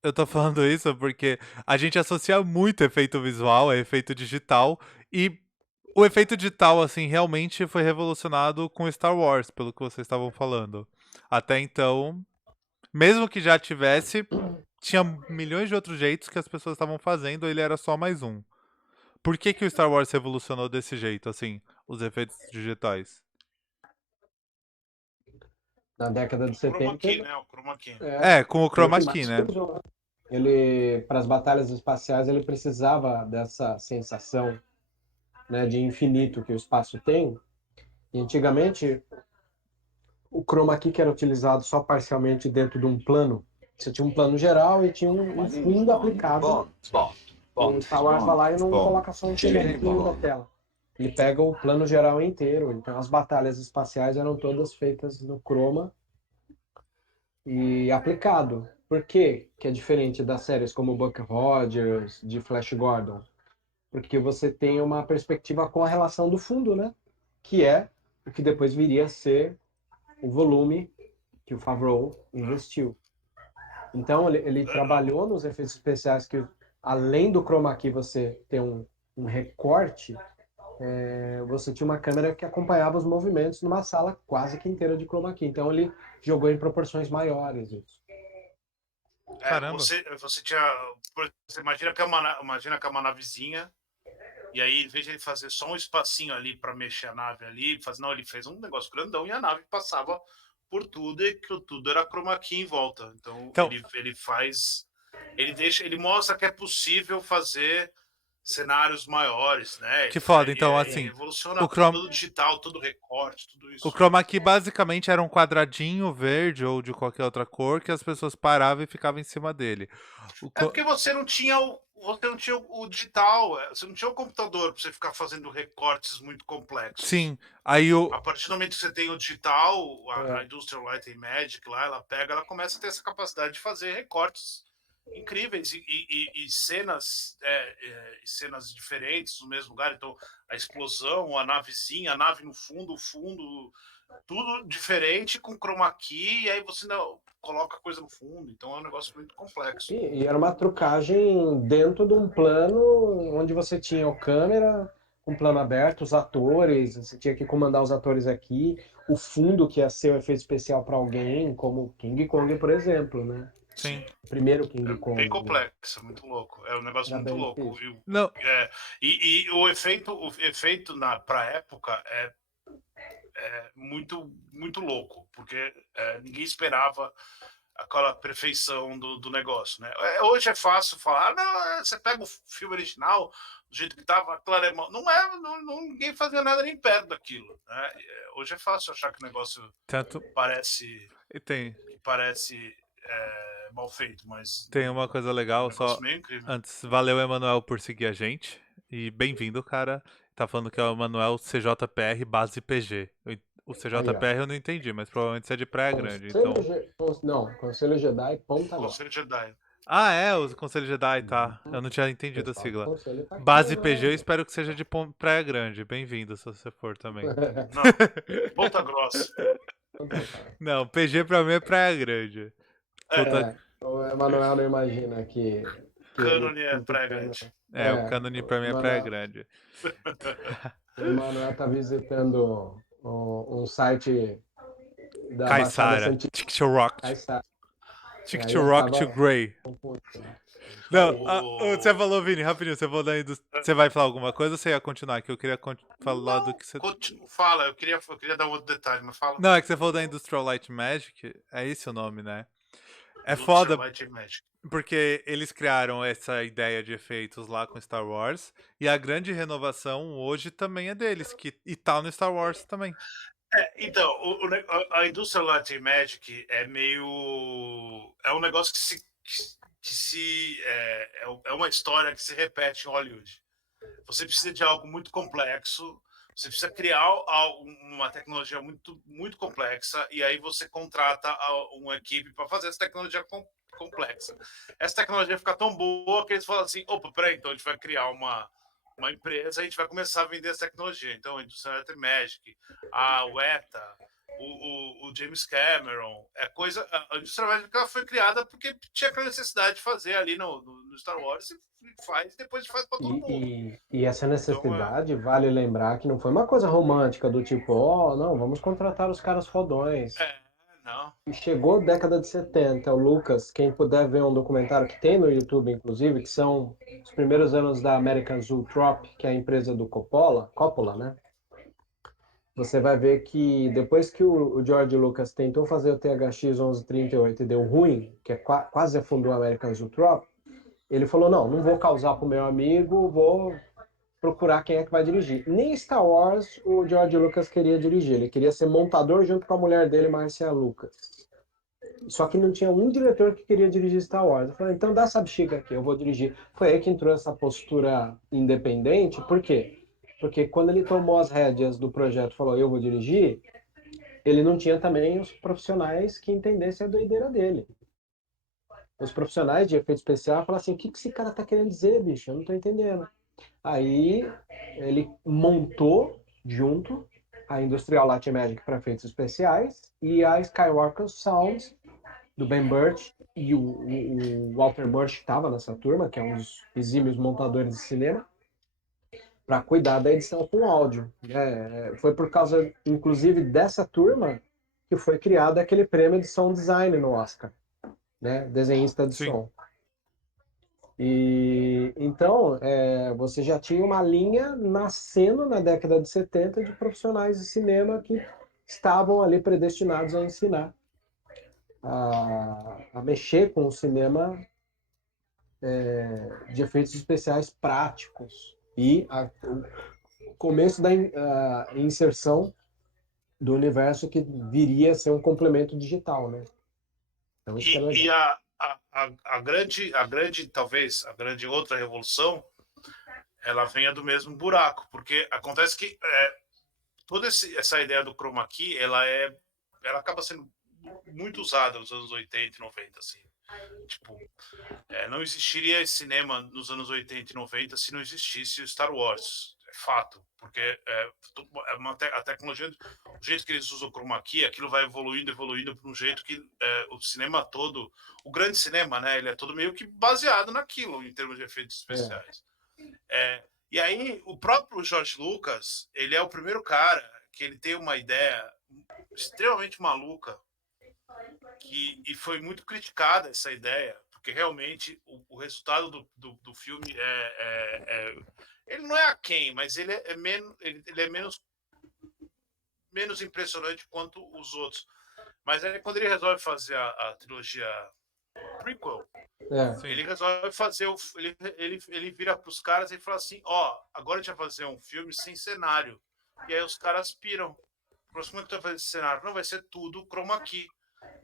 eu tô falando isso porque a gente associa muito efeito visual a efeito digital. E o efeito digital, assim, realmente foi revolucionado com Star Wars, pelo que vocês estavam falando. Até então, mesmo que já tivesse, tinha milhões de outros jeitos que as pessoas estavam fazendo, ele era só mais um. Por que o Star Wars revolucionou desse jeito, assim? os efeitos digitais? Na década de O chroma 70, key, né? O chroma key. Com o foi o chroma que key, mais né? se usou. Ele, para as batalhas espaciais, ele precisava dessa sensação, né, de infinito que o espaço tem. E antigamente, o chroma key que era utilizado só parcialmente dentro de um plano. Você tinha um plano geral e tinha um fundo aplicado. O Star Wars vai lá e não coloca só um pedacinho da tela. Ele pega o plano geral inteiro. Então as batalhas espaciais eram todas feitas no chroma e aplicado. Por quê que é diferente das séries como Buck Rogers, de Flash Gordon? Porque você tem uma perspectiva com a relação do fundo, né? Que é o que depois viria a ser o volume que o Favreau investiu. Então ele trabalhou nos efeitos especiais que, além do chroma key você ter um recorte, você tinha uma câmera que acompanhava os movimentos numa sala quase que inteira de chroma key. Então ele jogou em proporções maiores isso. Caramba. Você tinha. Você imagina que é uma navezinha. E aí, em vez de ele fazer só um espacinho ali para mexer a nave ali, não, ele fez um negócio grandão e a nave passava por tudo e que tudo era chroma key em volta. Então, ele faz. Ele mostra que é possível fazer cenários maiores, né? Que foda, então, assim, Revoluciona tudo digital, todo recorte, tudo isso. O chroma key basicamente era um quadradinho verde ou de qualquer outra cor que as pessoas paravam e ficavam em cima dele. É porque você não tinha o digital, você não tinha o computador para você ficar fazendo recortes muito complexos. Sim, a partir do momento que você tem o digital, a Industrial Light and Magic lá, ela começa a ter essa capacidade de fazer recortes incríveis e cenas diferentes no mesmo lugar. Então, a explosão, a navezinha, a nave no fundo, o fundo, tudo diferente com chroma key, e aí você ainda coloca coisa no fundo. Então, é um negócio muito complexo. E era uma trucagem dentro de um plano onde você tinha a câmera, um plano aberto, os atores, você tinha que comandar os atores aqui, o fundo que ia ser o efeito especial para alguém, como King Kong, por exemplo, né? Sim. Primeiro King Kong. Bem complexo, muito louco. É um negócio muito louco. Não. E o efeito para a época é muito, muito louco, porque ninguém esperava aquela perfeição do negócio, né? Hoje é fácil falar, não, você pega o filme original do jeito que estava, claro, ninguém fazia nada nem perto daquilo, né? Hoje é fácil achar que o negócio parece mal feito, mas tem uma coisa legal só antes. Valeu, Emanuel, por seguir a gente e bem-vindo, cara. Tá falando que é o Emanuel CJPR base PG. O CJPR eu não entendi, mas provavelmente você é de Praia Grande. Então... Não, Conselho Jedi, Ponta Grossa. Conselho Jedi. Ah, é, o Conselho Jedi, tá. Eu não tinha entendido a sigla. Base PG, eu espero que seja de Praia Grande. Bem-vindo, se você for também. Não, Ponta Grossa. Não, PG pra mim é Praia Grande. O Emanuel não imagina que Cânone é Praia Grande. O Cânone pra mim é Praia Grande. O Emanuel tá visitando um site da Caiçara, Ticket to Rock. Ticket to Rock to Grey. Não, você falou, Vini, rapidinho, você vai falar alguma coisa ou você ia continuar? Que eu queria falar do que você... Fala, eu queria dar um outro detalhe, mas fala. Não, é que você falou da Industrial Light Magic, é esse o nome, né? É foda, porque eles criaram essa ideia de efeitos lá com Star Wars, e a grande renovação hoje também é deles, e tá no Star Wars também. Então, a Industrial Light and Magic é meio... É um negócio é uma história que se repete em Hollywood. Você precisa de algo muito complexo, você precisa criar uma tecnologia muito, muito complexa, e aí você contrata uma equipe para fazer essa tecnologia complexa. Essa tecnologia fica tão boa que eles falam assim, opa, peraí, então a gente vai criar uma empresa, a gente vai começar a vender essa tecnologia. Então, a Industrial Light and Magic, a Weta, o James Cameron, a Industrial Light and Magic foi criada porque tinha aquela necessidade de fazer ali no Star Wars e depois faz para todo mundo. E essa necessidade, então, vale lembrar que não foi uma coisa romântica do tipo, não, vamos contratar os caras fodões. Não. E chegou a década de 70, o Lucas, quem puder ver um documentário que tem no YouTube, inclusive, que são os primeiros anos da American Zoetrope, que é a empresa do Coppola, né? você vai ver que depois que o George Lucas tentou fazer o THX 1138 e deu ruim, que é quase afundou o American Zoetrope, ele falou, não vou causar pro meu amigo, vou procurar quem é que vai dirigir. Nem Star Wars o George Lucas queria dirigir, ele queria ser montador junto com a mulher dele, Marcia Lucas. Só que não tinha um diretor que queria dirigir Star Wars. Eu falei, então dá essa bexiga aqui, eu vou dirigir. Foi aí que entrou essa postura independente, por quê? Porque quando ele tomou as rédeas do projeto e falou, eu vou dirigir, ele não tinha também os profissionais que entendessem a doideira dele. Os profissionais de efeito especial falaram assim, o que esse cara tá querendo dizer, bicho? Eu não tô entendendo. Aí ele montou junto a Industrial Light and Magic para efeitos especiais e a Skywalker Sound do Ben Burtt e o Walter Burch estava nessa turma, que é um dos exímios montadores de cinema, para cuidar da edição com áudio. Foi por causa, inclusive, dessa turma que foi criado aquele prêmio de sound design no Oscar, né? Desenhista de Sim. som. E então você já tinha uma linha nascendo na década de 70 de profissionais de cinema que estavam ali predestinados a ensinar a mexer com o cinema de efeitos especiais práticos e o começo da inserção do universo que viria a ser um complemento digital, né? Então isso que é legal. E a grande, talvez, a grande outra revolução, ela venha do mesmo buraco, porque acontece que toda essa ideia do chroma key, ela acaba sendo muito usada nos anos 80 e 90, assim. Tipo, não existiria cinema nos anos 80 e 90 se não existisse o Star Wars. É fato, porque a tecnologia, o jeito que eles usam o chroma key, aquilo vai evoluindo para um jeito que o cinema todo, o grande cinema, né, ele é todo meio que baseado naquilo, em termos de efeitos especiais. E aí, o próprio George Lucas, ele é o primeiro cara que ele tem uma ideia extremamente maluca, e foi muito criticada essa ideia, porque realmente o resultado do filme ele não é aquém, mas ele é menos impressionante quanto os outros. Mas aí, quando ele resolve fazer a trilogia prequel, ele resolve fazer ele vira para os caras e fala assim, agora a gente vai fazer um filme sem cenário. E aí os caras piram. Como é que tu vai fazer esse cenário? Não, vai ser tudo chroma key.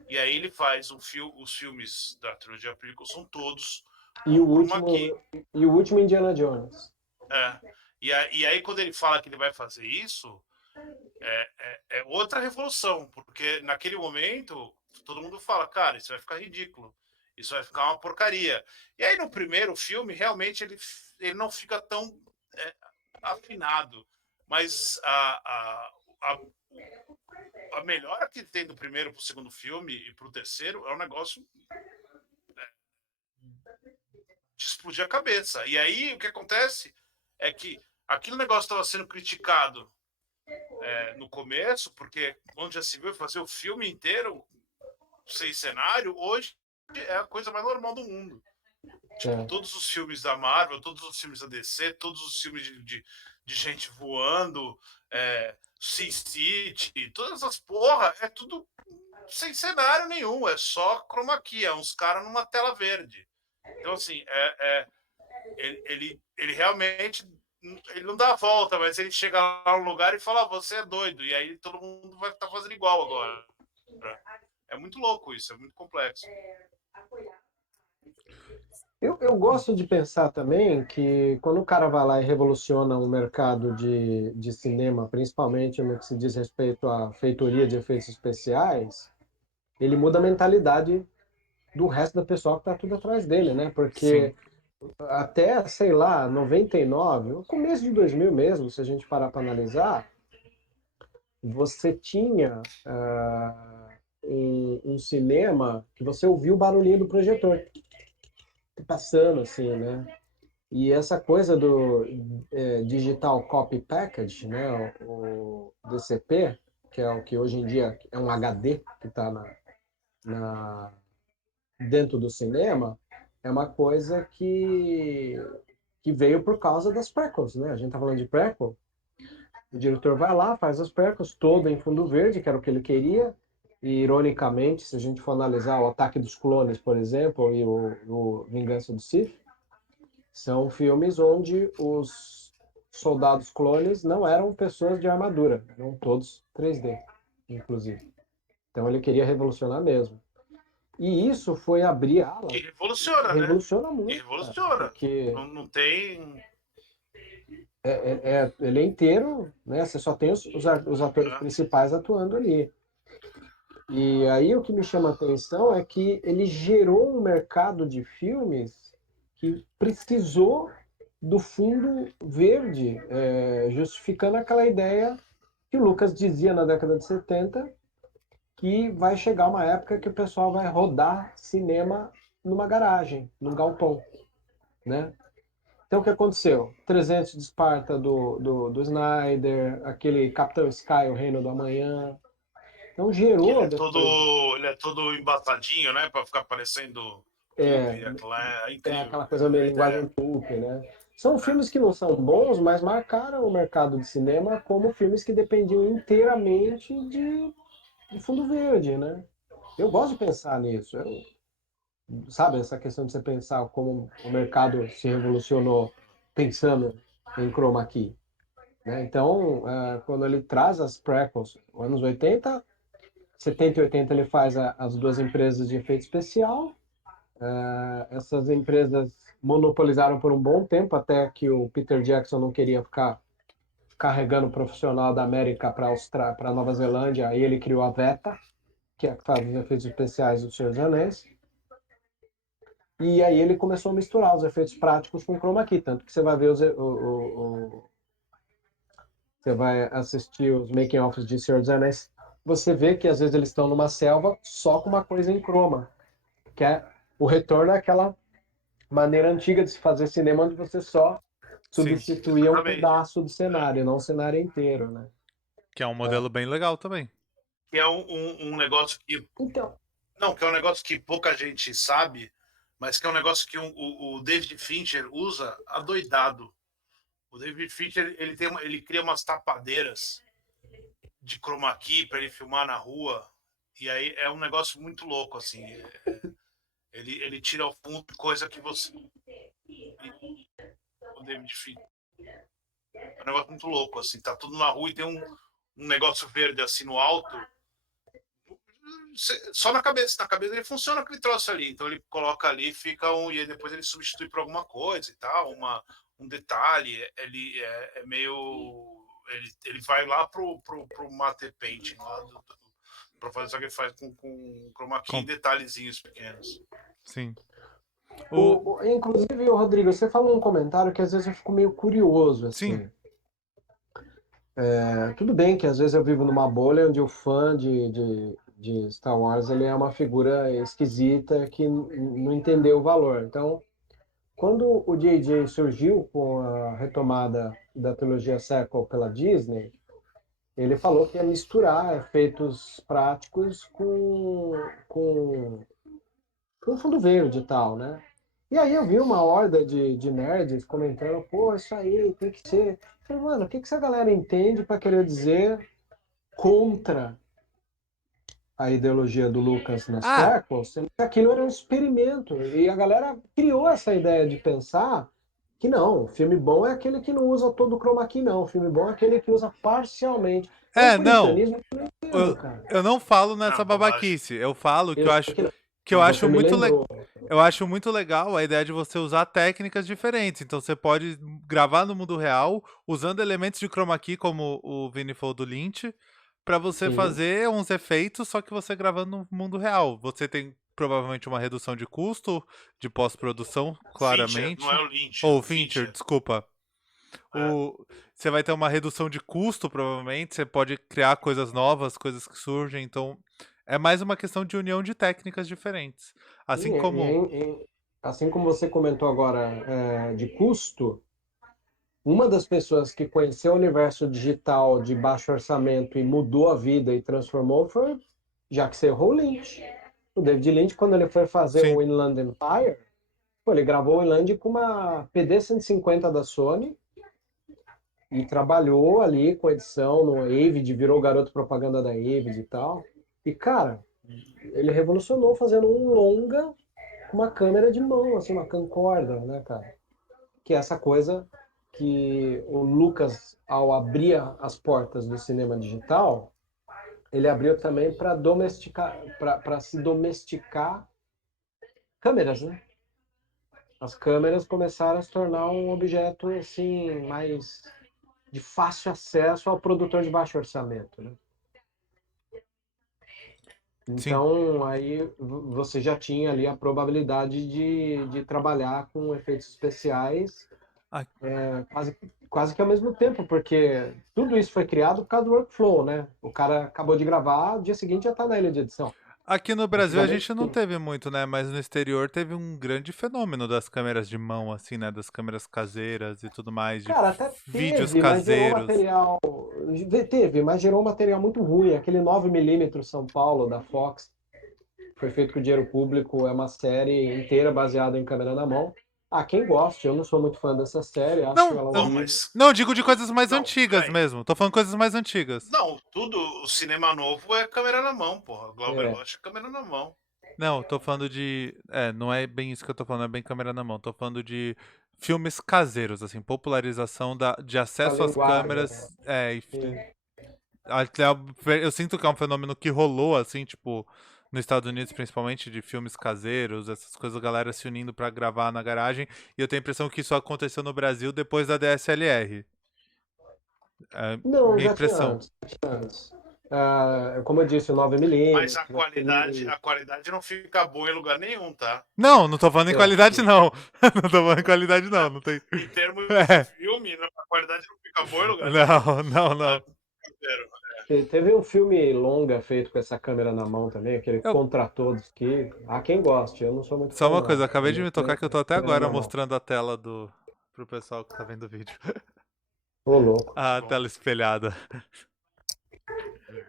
E aí ele faz os filmes da trilogia prequel são todos e o último Indiana Jones. E aí quando ele fala que ele vai fazer isso, é outra revolução, porque naquele momento todo mundo fala, cara, isso vai ficar ridículo, isso vai ficar uma porcaria. E aí no primeiro filme realmente ele não fica tão afinado, mas a melhora que tem do primeiro para o segundo filme e para o terceiro é um negócio de explodir a cabeça. E aí o que acontece é que aquele negócio estava sendo criticado no começo, porque onde já se viu fazer o filme inteiro sem cenário, hoje é a coisa mais normal do mundo. Tipo, todos os filmes da Marvel, todos os filmes da DC, todos os filmes de gente voando, Sin City, todas essas porra, é tudo sem cenário nenhum, é só chroma key, é uns caras numa tela verde. Então, assim, ele realmente ele não dá a volta, mas ele chega lá no lugar e fala, você é doido, e aí todo mundo vai estar fazendo igual agora. É muito louco isso, é muito complexo. Eu gosto de pensar também que quando o cara vai lá e revoluciona o mercado de cinema, principalmente no que se diz respeito à feitoria de efeitos especiais, ele muda a mentalidade do resto do pessoal que está tudo atrás dele, né? Porque até, sei lá, 99, o começo de 2000 mesmo, se a gente parar para analisar, você tinha um cinema que você ouvia o barulhinho do projetor passando, assim, né? E essa coisa do Digital Copy Package, né, o DCP, que é o que hoje em dia é um HD que está dentro do cinema, é uma coisa que veio por causa das prequels, né? A gente está falando de prequel. O diretor vai lá, faz as percas, todo em fundo verde, que era o que ele queria. E, ironicamente, se a gente for analisar o Ataque dos Clones, por exemplo, e o Vingança do Sith, são filmes onde os soldados clones não eram pessoas de armadura, eram todos 3D, inclusive. Então ele queria revolucionar mesmo. E isso foi abrir alas. Que revoluciona, né? Revoluciona Que muito. revoluciona. Porque Não tem. ele é inteiro, né? Você só tem os atores principais atuando ali. E aí o que me chama a atenção é que ele gerou um mercado de filmes que precisou do fundo verde, justificando aquela ideia que o Lucas dizia na década de 70, que vai chegar uma época que o pessoal vai rodar cinema numa garagem, num galpão, né? Então o que aconteceu? 300 de Esparta do Snyder, aquele Capitão Sky, o Reino do Amanhã. Então gerou Ele é todo embaçadinho, né? Pra ficar parecendo é incrível. aquela coisa meio linguagem pulp, né? São filmes que não são bons, mas marcaram o mercado de cinema como filmes que dependiam inteiramente de fundo verde, né? Eu gosto de pensar nisso. Sabe, essa questão de você pensar como o mercado se revolucionou pensando em chroma key. Né? Então, quando ele traz as prequels, nos anos 80, 70 e 80 ele faz as duas empresas de efeito especial. Essas empresas monopolizaram por um bom tempo, até que o Peter Jackson não queria ficar carregando o profissional da América para Nova Zelândia, aí ele criou a Veta, que é a que faz os efeitos especiais do Senhor dos Anéis. E aí ele começou a misturar os efeitos práticos com chroma key, tanto que você vai ver você vai assistir os making-offs de Senhor dos Anéis, você vê que às vezes eles estão numa selva só com uma coisa em chroma, que é o retorno àquela maneira antiga de se fazer cinema, onde você só substituía um pedaço do cenário, não o cenário inteiro, né? Que é um modelo bem legal também. Que é um negócio que... Então... Não, que é um negócio que pouca gente sabe, mas que é um negócio que o David Fincher usa adoidado. O David Fincher, ele cria umas tapadeiras de chroma key para ele filmar na rua, e aí é um negócio muito louco, assim. Ele tira ao fundo coisa que você... O David Fincher. É um negócio muito louco, assim. Tá tudo na rua e tem um negócio verde assim no alto. Só na cabeça ele funciona aquele troço ali. Então ele coloca ali, fica e aí depois ele substitui por alguma coisa e tal, um detalhe. Ele é meio... Ele vai lá pro mate painting lá para fazer o que ele faz com chroma key e detalhezinhos pequenos. Sim. Inclusive, Rodrigo, você falou um comentário que às vezes eu fico meio curioso, assim. Sim. Tudo bem que às vezes eu vivo numa bolha onde o fã de Star Wars ele é uma figura esquisita que não entendeu o valor. Então, quando o J.J. surgiu com a retomada da trilogia sequel pela Disney, ele falou que ia misturar efeitos práticos com fundo verde e tal, né? E aí eu vi uma horda de nerds comentando, pô, isso aí tem que ser... Eu falei, mano, o que essa galera entende para querer dizer contra a ideologia do Lucas nas prequels, sendo que aquilo era um experimento. E a galera criou essa ideia de pensar que não, filme bom é aquele que não usa todo o chroma key, não. O filme bom é aquele que usa parcialmente. Não. Eu não falo nessa Não, babaquice. Eu falo que eu acho muito legal a ideia de você usar técnicas diferentes. Então você pode gravar no mundo real usando elementos de chroma key, como o Vini falou do Lynch, para você fazer uns efeitos, só que você gravando no mundo real. Você tem provavelmente uma redução de custo de pós-produção, claramente. Fincher, não é o Lynch. Ou Fincher, desculpa. Você vai ter uma redução de custo, provavelmente. Você pode criar coisas novas, coisas que surgem. Então, é mais uma questão de união de técnicas diferentes. Assim como você comentou agora de custo, uma das pessoas que conheceu o universo digital de baixo orçamento e mudou a vida e transformou foi Jacques Lynch. O David Lynch, quando ele foi fazer o Inland Empire, ele gravou o Inland com uma PD-150 da Sony e trabalhou ali com edição no Avid, virou garoto propaganda da Avid e tal. E, cara, ele revolucionou fazendo um longa com uma câmera de mão, assim, uma camcorder, né, cara? Que é essa coisa que o Lucas, ao abrir as portas do cinema digital, ele abriu também para domesticar, para se domesticar câmeras, né? As câmeras começaram a se tornar um objeto assim mais de fácil acesso ao produtor de baixo orçamento, né? Sim. Então, aí você já tinha ali a probabilidade de trabalhar com efeitos especiais Ah, quase que ao mesmo tempo, porque tudo isso foi criado por causa do workflow, né? O cara acabou de gravar, no dia seguinte já está na ilha de edição. aqui no Brasil a Antigamente, gente não teve muito, né? Mas no exterior teve um grande fenômeno das câmeras de mão, assim, né? Das câmeras caseiras e tudo mais, de cara, até vídeos teve, mas gerou caseiros. material. Teve, mas gerou material muito ruim. Aquele 9mm São Paulo da Fox foi feito com dinheiro público, é uma série inteira baseada em câmera na mão. Ah, quem gosta, eu não sou muito fã dessa série, acho Não, ela Não, horrível. mas. não, digo de coisas mais Não, antigas peraí. mesmo. Tô falando coisas mais antigas. Não, tudo, o cinema novo é câmera na mão, porra. Glauber É. Rocha é câmera na mão. Não, tô falando de. É, não é bem isso que eu tô falando, é bem câmera na mão. Tô falando de filmes caseiros, assim, popularização de A acesso às linguagem, câmeras. É, sim. até eu sinto que é um fenômeno que rolou, assim, tipo, nos Estados Unidos, principalmente, de filmes caseiros, essas coisas, a galera se unindo pra gravar na garagem. E eu tenho a impressão que isso aconteceu no Brasil depois da DSLR. É Não, minha já tinha impressão. antes, já tinha anto como eu disse, o Mas 9mm, a qualidade não fica boa em lugar nenhum, tá? Não, não tô falando em é, qualidade, não. Não tô falando em qualidade, não. Não, Não tem. em termos de É. filme, a qualidade não fica boa em lugar nenhum. Não, não, Tá? não. teve um filme longa feito com essa câmera na mão também, aquele Eu, Contra Todos, que há quem goste, eu não sou muito só fã uma coisa, eu não. acabei de me tocar que eu tô até Câmera agora na mão. mostrando a tela pro pessoal que tá vendo o vídeo. Ô, louco. A tela espelhada.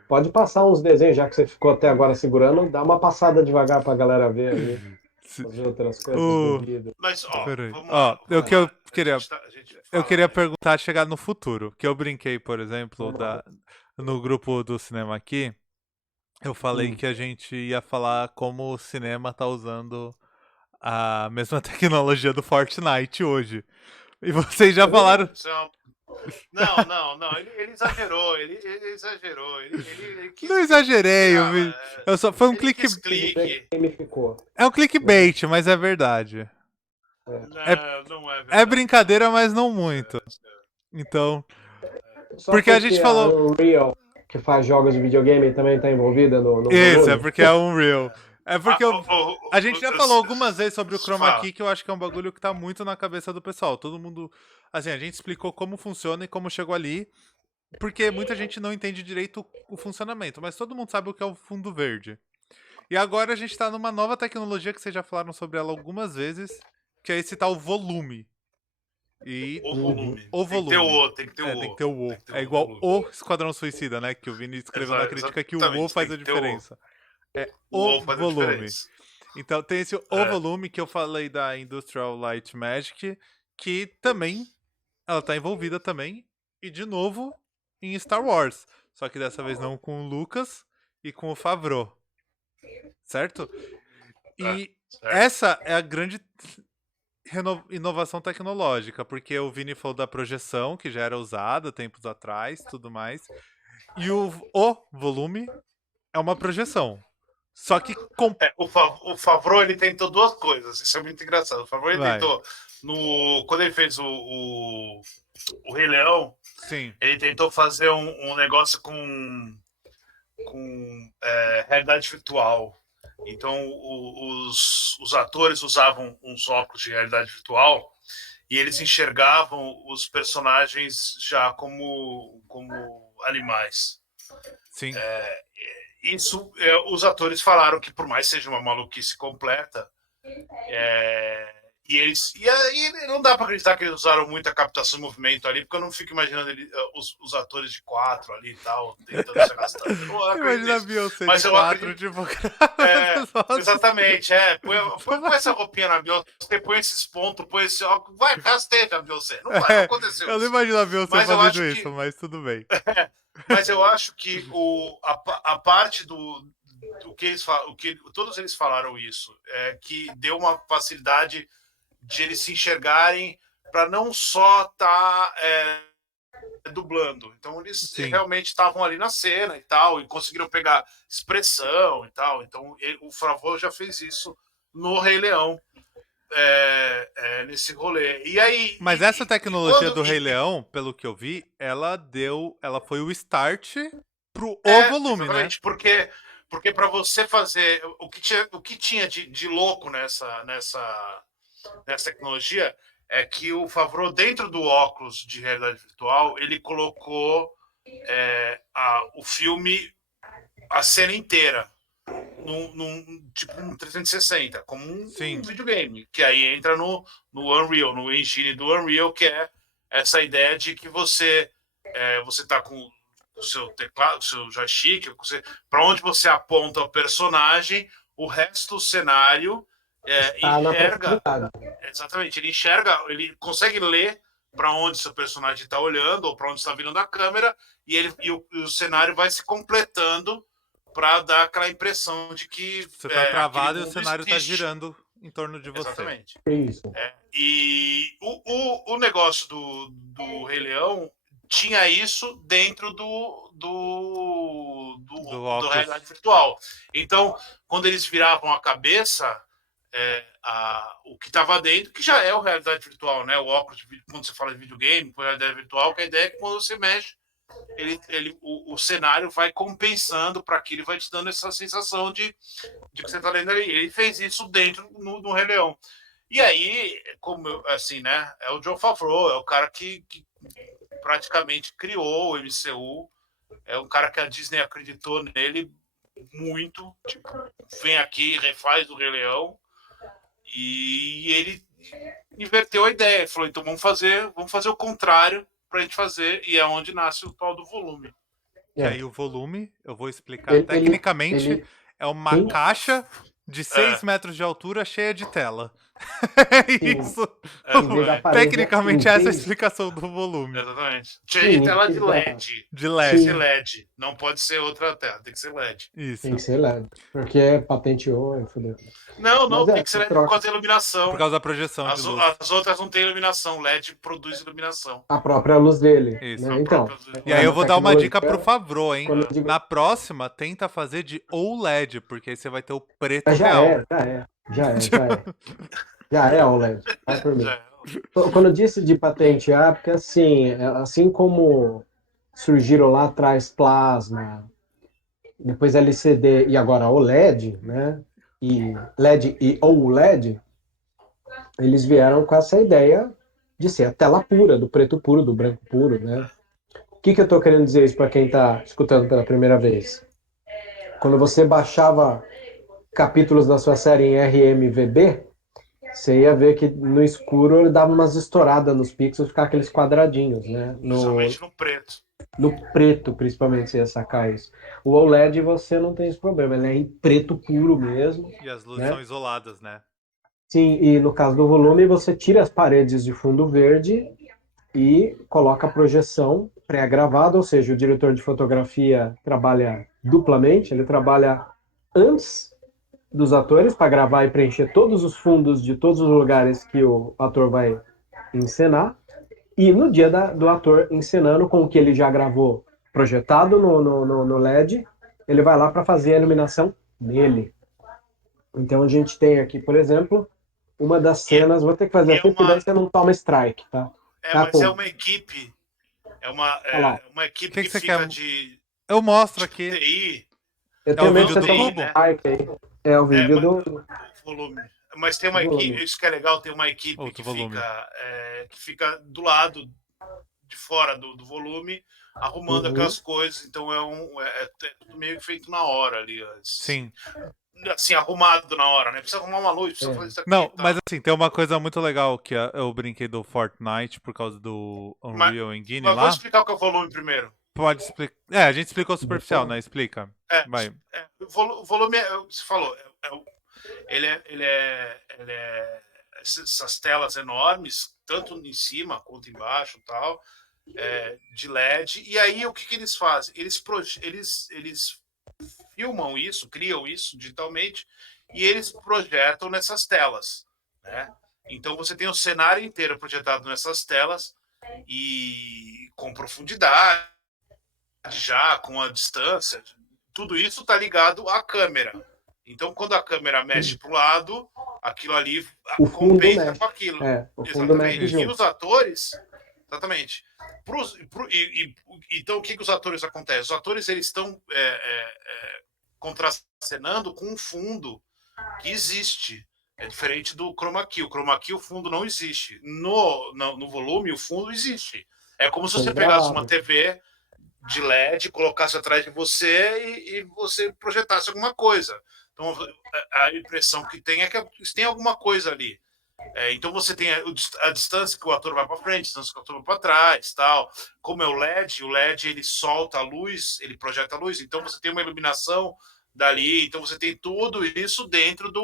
Pode passar uns desenhos, já que você ficou até agora segurando, dá uma passada devagar pra galera ver aí, as outras coisas do O... vídeo. Mas, ó, Peraí. vamos Ó, lá, vamos que eu lá. queria. A gente Eu fala queria aí. perguntar chegar no futuro. Que eu brinquei, por exemplo, Vamos lá. no grupo do cinema aqui. Eu falei Hum. que a gente ia falar como o cinema tá usando a mesma tecnologia do Fortnite hoje. E vocês já falaram. Isso é uma- Não, não, não. Ele exagerou. Ele exagerou. Ele quis. Não exagerei, Ah, foi um ele clique. quis clique. Gamificou. É um clickbait, mas é verdade. É, Não, não é é verdade. brincadeira, mas não muito. Então. Só Porque a porque gente a falou. Unreal, que faz jogos de videogame, também está envolvida no Isso, é volume. porque é Unreal. É porque Ah, a gente já falou algumas vezes sobre o Chroma fala. Key, que eu acho que é um bagulho que tá muito na cabeça do pessoal. Todo mundo. Assim, a gente explicou como funciona e como chegou ali. Porque muita gente não entende direito o funcionamento, mas todo mundo sabe o que é o fundo verde. E agora a gente tá numa nova tecnologia que vocês já falaram sobre ela algumas vezes, que é esse tal volume. E O Uhum. volume. o Tem que ter o volume. O, tem que ter o É, tem O. que ter o O. Tem que ter É o igual volume. o Esquadrão Suicida, né? Que o Vini escreveu na crítica que o O Exatamente, faz tem a que ter o O. diferença. É O o O faz a volume. diferença. Então tem esse o É. volume que eu falei da Industrial Light Magic, que também ela tá envolvida também, e de novo em Star Wars. Só que dessa vez não com o Lucas e com o Favreau. Certo? E Certo. essa é a grande inovação tecnológica, porque o Vini falou da projeção, que já era usada tempos atrás, tudo mais. E o volume é uma projeção. Só que O Favreau, ele tentou duas coisas. Isso é muito engraçado. O Favreau, ele vai. tentou, quando ele fez o Rei Leão, Sim. ele tentou fazer um negócio com realidade virtual. Então, os atores usavam uns óculos de realidade virtual e eles enxergavam os personagens já como animais. Sim. Isso, os atores falaram que, por mais seja uma maluquice completa, E aí não dá pra acreditar que eles usaram muita captação de movimento ali, porque eu não fico imaginando os atores de 4 ali e tal, tentando se arrastar. Eu não acredito Imagina a nisso. Beyoncé Mas de eu 4, acredito. tipo, Exatamente, põe essa roupinha na Beyoncé, põe esses pontos, põe esse óculos, vai, rasteja a Beyoncé. Não vai, não aconteceu eu não isso. imagino a Beyoncé Mas eu fazendo acho isso, que, mas tudo bem. mas eu acho que a parte do que eles falam, todos eles falaram isso, que deu uma facilidade de eles se enxergarem para não só estar dublando. Então eles Sim. realmente estavam ali na cena e tal, e conseguiram pegar expressão e tal. Então o Favreau já fez isso no Rei Leão, nesse rolê. E aí, Mas essa tecnologia do Rei e, Leão, pelo que eu vi, ela foi o start pro o volume, né? exatamente, porque para você fazer o que tinha de louco nessa tecnologia é que o Favreau, dentro do óculos de realidade virtual, ele colocou o filme, a cena inteira, tipo um 360, como um Sim. videogame, que aí entra no Unreal, no engine do Unreal, que é essa ideia de que você tá com o seu teclado, o seu joystick, para onde você aponta o personagem, o resto do cenário Está na enxerga. proximidade. Exatamente, ele enxerga, ele consegue ler para onde seu personagem está olhando ou para onde está virando a câmera, e o cenário vai se completando para dar aquela impressão de que Você tá travado e o mundo cenário tá existe. girando em torno de você. Exatamente. Isso. E o negócio do Rei Leão tinha isso dentro do óculos. realidade virtual. Então, quando eles viravam a cabeça, o que estava dentro, que já é o realidade virtual, né? O óculos, quando você fala de videogame, com realidade virtual, que a ideia é que quando você mexe, o cenário vai compensando para aquilo e vai te dando essa sensação de que você está lendo ali. Ele fez isso dentro no Rei Leão. E aí, como assim, né? É o Jon Favreau, é o cara que praticamente criou o MCU, é um cara que a Disney acreditou nele muito, tipo, vem aqui, refaz o Rei Leão, e ele inverteu a ideia, falou, então vamos fazer o contrário pra gente fazer, e é onde nasce o tal do volume. E aí o volume, eu vou explicar tecnicamente, é uma caixa de 6 metros de altura cheia de tela. É isso. Tecnicamente essa é a explicação do volume. Exatamente. Cheia de tela de LED. De LED. Tem que ser LED. LED. Não pode ser outra tela, tem que ser LED. Isso. Tem que ser LED. Porque patenteou e fudeu. Não, tem que ser LED por causa da iluminação. Por causa da projeção de luz. As outras não têm iluminação. LED produz iluminação. A própria luz dele. Isso. Né? Então. E aí eu vou dar uma dica pro Favreau, hein? Na próxima, tenta fazer de OLED, porque aí você vai ter o preto real. Já é OLED. Vai por mim. Quando eu disse de patentear, porque assim como surgiram lá atrás plasma, depois LCD e agora OLED, né? E LED e OLED, eles vieram com essa ideia de ser a tela pura, do preto puro, do branco puro, né? O que eu estou querendo dizer isso para quem está escutando pela primeira vez? Quando você baixava capítulos da sua série em RMVB, você ia ver que no escuro ele dava umas estouradas nos pixels, ficava aqueles quadradinhos, né? Principalmente no preto. No preto, principalmente, você ia sacar isso. O OLED você não tem esse problema, ele é em preto puro mesmo. E as luzes são isoladas, né? Sim, e no caso do volume, você tira as paredes de fundo verde e coloca a projeção pré-gravada, ou seja, o diretor de fotografia trabalha duplamente, ele trabalha antes dos atores para gravar e preencher todos os fundos de todos os lugares que o ator vai encenar, e no dia do ator encenando com o que ele já gravou projetado no LED, ele vai lá para fazer a iluminação nele. Então a gente tem aqui, por exemplo, uma das cenas, vou ter que fazer aqui, porque daí você não toma strike, tá? Mas é uma equipe, uma equipe que fica de... Eu mostro aqui. TI. Eu é o vídeo do Cubo? É o vídeo do volume. Mas tem uma equipe, isso que é legal, tem uma equipe que fica do lado de fora do volume, arrumando aquelas coisas. Então é tudo meio que feito na hora ali. Sim. Assim, arrumado na hora, né? Precisa arrumar uma luz, precisa fazer isso aqui. Não, mas assim, tem uma coisa muito legal que eu brinquei do Fortnite por causa do Unreal Engine mas lá. vou explicar o que é o volume primeiro. Pode explicar. A gente explicou superficial, né? Explica. Vai. O volume, você falou, essas telas enormes, tanto em cima quanto embaixo e tal, de LED. E aí, o que eles fazem? Eles filmam isso, criam isso digitalmente, e eles projetam nessas telas, né? Então, você tem o cenário inteiro projetado nessas telas, e com profundidade, já com a distância, tudo isso está ligado à câmera. Então, quando a câmera mexe para o lado, aquilo ali compensa com aquilo. Exatamente. E os atores, exatamente. Então, o que os atores acontecem? Os atores eles estão contracenando com um fundo que existe. É diferente do chroma key. O chroma key, o fundo não existe. No volume, o fundo existe. É como se você pegasse uma TV de LED, colocasse atrás de você e você projetasse alguma coisa. Então, a impressão que tem é que tem alguma coisa ali. Então, você tem a distância que o ator vai para frente, a distância que o ator vai para trás, tal. Como é o LED ele solta a luz, ele projeta a luz. Então, você tem uma iluminação dali. Então, você tem tudo isso dentro de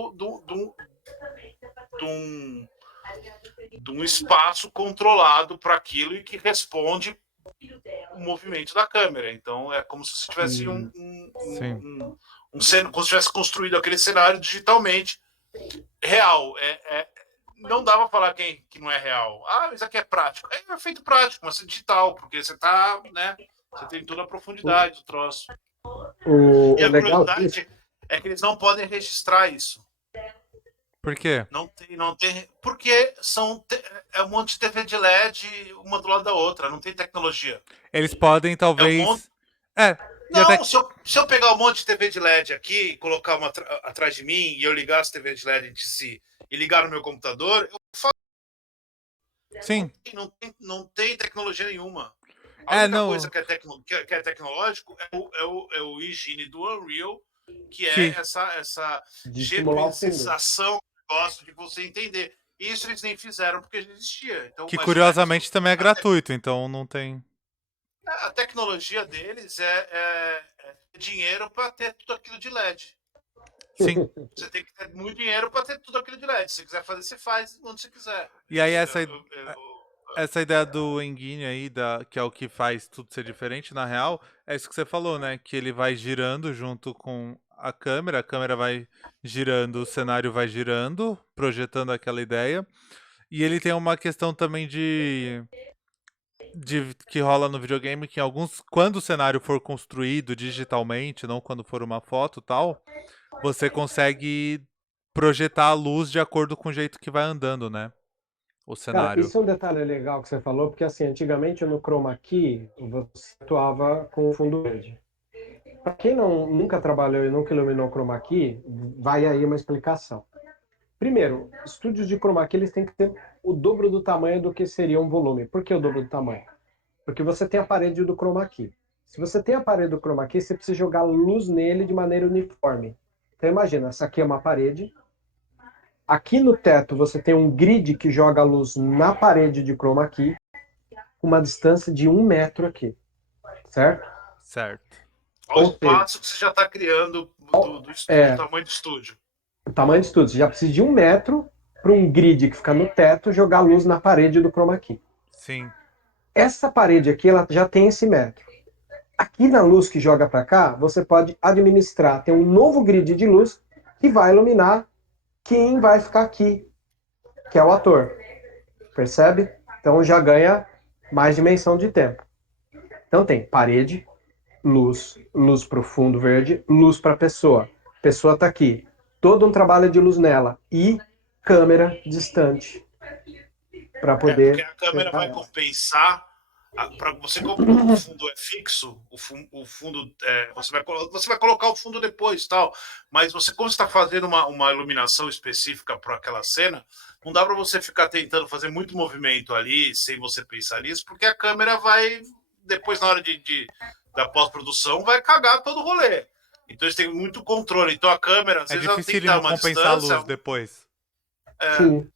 um espaço controlado para aquilo e que responde o movimento da câmera. Então é como se você tivesse como se tivesse construído aquele cenário digitalmente real. Não dá para falar que não é real. Isso aqui é prático. É feito prático, mas é digital, porque você tá, né? Você tem toda a profundidade do troço. E a curiosidade é que eles não podem registrar isso. Por quê? Não tem, porque é um monte de TV de LED, uma do lado da outra, não tem tecnologia. Eles podem, talvez. Não, se eu pegar um monte de TV de LED aqui e colocar uma atrás de mim e eu ligar as TV de LED entre si e ligar no meu computador, eu faço. Sim. Não tem tecnologia nenhuma. A única coisa que é tecnológico é o engine do Unreal, que é essa GPU-sensação de você entender. Isso eles nem fizeram porque já existia. Então, que curiosamente também é gratuito, então não tem. A tecnologia deles é dinheiro para ter tudo aquilo de LED. Sim. Você tem que ter muito dinheiro para ter tudo aquilo de LED. Se você quiser fazer, você faz onde você quiser. E aí essa ideia do Engine aí, que é o que faz tudo ser diferente, na real, é isso que você falou, né? Que ele vai girando junto com a câmera vai girando, o cenário vai girando, projetando aquela ideia. E ele tem uma questão também de que rola no videogame, que quando o cenário for construído digitalmente, não quando for uma foto e tal, você consegue projetar a luz de acordo com o jeito que vai andando, né? O cenário. Cara, isso é um detalhe legal que você falou, porque assim, antigamente no chroma key, você atuava com fundo verde. Para quem nunca trabalhou e nunca iluminou chroma key, vai aí uma explicação. Primeiro, estúdios de chroma key eles têm que ter o dobro do tamanho do que seria um volume. Por que o dobro do tamanho? Porque você tem a parede do chroma key. Se você tem a parede do chroma key, você precisa jogar luz nele de maneira uniforme. Então imagina, essa aqui é uma parede. Aqui no teto você tem um grid que joga luz na parede de chroma key, com uma distância de 1 metro aqui. Certo? Certo. Olha o espaço que você já está criando do tamanho do estúdio. O tamanho do estúdio. Você já precisa de 1 metro para um grid que fica no teto jogar luz na parede do chroma key. Sim. Essa parede aqui ela já tem esse metro. Aqui na luz que joga para cá, você pode administrar, tem um novo grid de luz que vai iluminar quem vai ficar aqui, que é o ator. Percebe? Então já ganha mais dimensão de tempo. Então tem parede, luz para o fundo verde, luz para a pessoa. A pessoa está aqui. Todo um trabalho de luz nela. E câmera distante. Para poder... Porque a câmera vai compensar. Para você, como o fundo é fixo, o fundo você vai colocar o fundo depois, tal. Mas você, como está fazendo uma iluminação específica para aquela cena, não dá para você ficar tentando fazer muito movimento ali sem você pensar nisso, porque a câmera vai depois na hora da pós-produção vai cagar todo o rolê. Então eles têm muito controle. Então a câmera, às vezes, ela tem que difícil dar não uma compensar a distância. luz depois. Sim.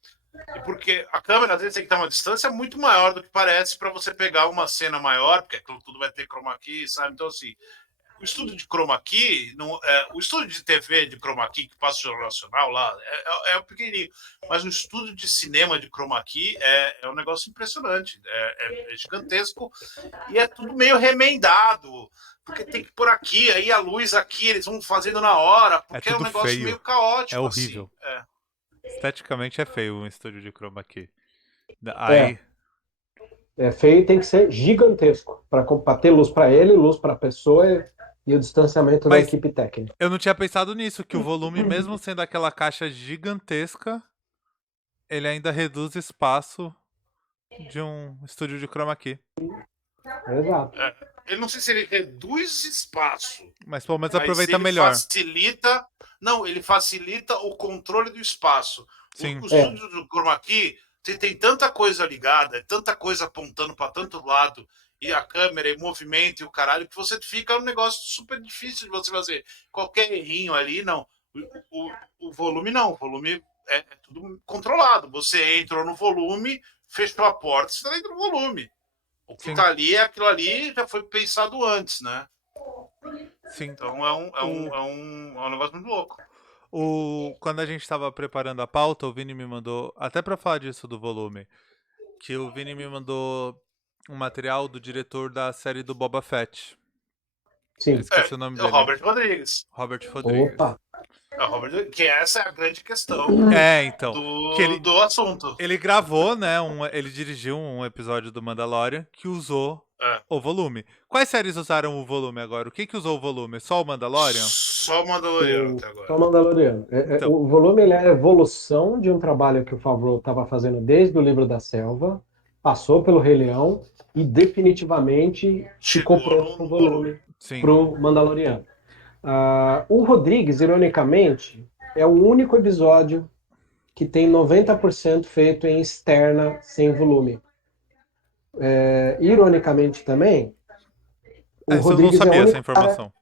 E porque a câmera, às vezes, tem que dar uma distância muito maior do que parece para você pegar uma cena maior, porque aquilo tudo vai ter chroma key, sabe? Então, assim, o estúdio de chroma key, o estúdio de TV de chroma key que passa o Jornal Nacional lá, é pequenininho. Mas o estúdio de cinema de chroma key é um negócio impressionante. É gigantesco e é tudo meio remendado. Porque tem que pôr aqui, aí a luz aqui, eles vão fazendo na hora, porque é um tudo negócio feio. meio caótico. É horrível. Assim. Esteticamente é feio um estúdio de chroma key. Aí... É feio e tem que ser gigantesco para ter luz para ele, luz para a pessoa e o distanciamento da equipe técnica. Eu não tinha pensado nisso, que o volume, mesmo sendo aquela caixa gigantesca, ele ainda reduz espaço de um estúdio de chroma key. Exato. Ele não sei se ele reduz espaço, mas pelo menos aproveita melhor. Ele facilita o controle do espaço. Sim. O estúdio do chroma key, você tem tanta coisa ligada, tanta coisa apontando para tanto lado, e a câmera e movimento e o caralho, que você fica um negócio super difícil de você fazer. Qualquer errinho ali, não. O volume não. O volume é tudo controlado. Você entrou no volume, fechou a porta, você está dentro do volume. O que tá ali, aquilo ali já foi pensado antes, né? Sim. Então é um negócio muito louco. Quando a gente estava preparando a pauta, o Vini me mandou, até para falar disso do volume, que o Vini me mandou um material do diretor da série do Boba Fett. Sim. Eu esqueci o nome dele. Robert Rodrigues. Opa! Que essa é a grande questão então, do assunto. Ele gravou, né? Ele dirigiu um episódio do Mandalorian que usou o volume. Quais séries usaram o volume agora? O que usou o volume? Só o Mandalorian? Só o Mandaloriano até agora. Só o Mandaloriano. Então. O volume ele é a evolução de um trabalho que o Favreau estava fazendo desde o Livro da Selva, passou pelo Rei Leão e definitivamente ficou pronto para o volume, para o Mandaloriano. O Rodrigues, ironicamente, é o único episódio que tem 90% feito em externa, sem volume. Ironicamente também, o Rodrigues eu não sabia é o único essa informação.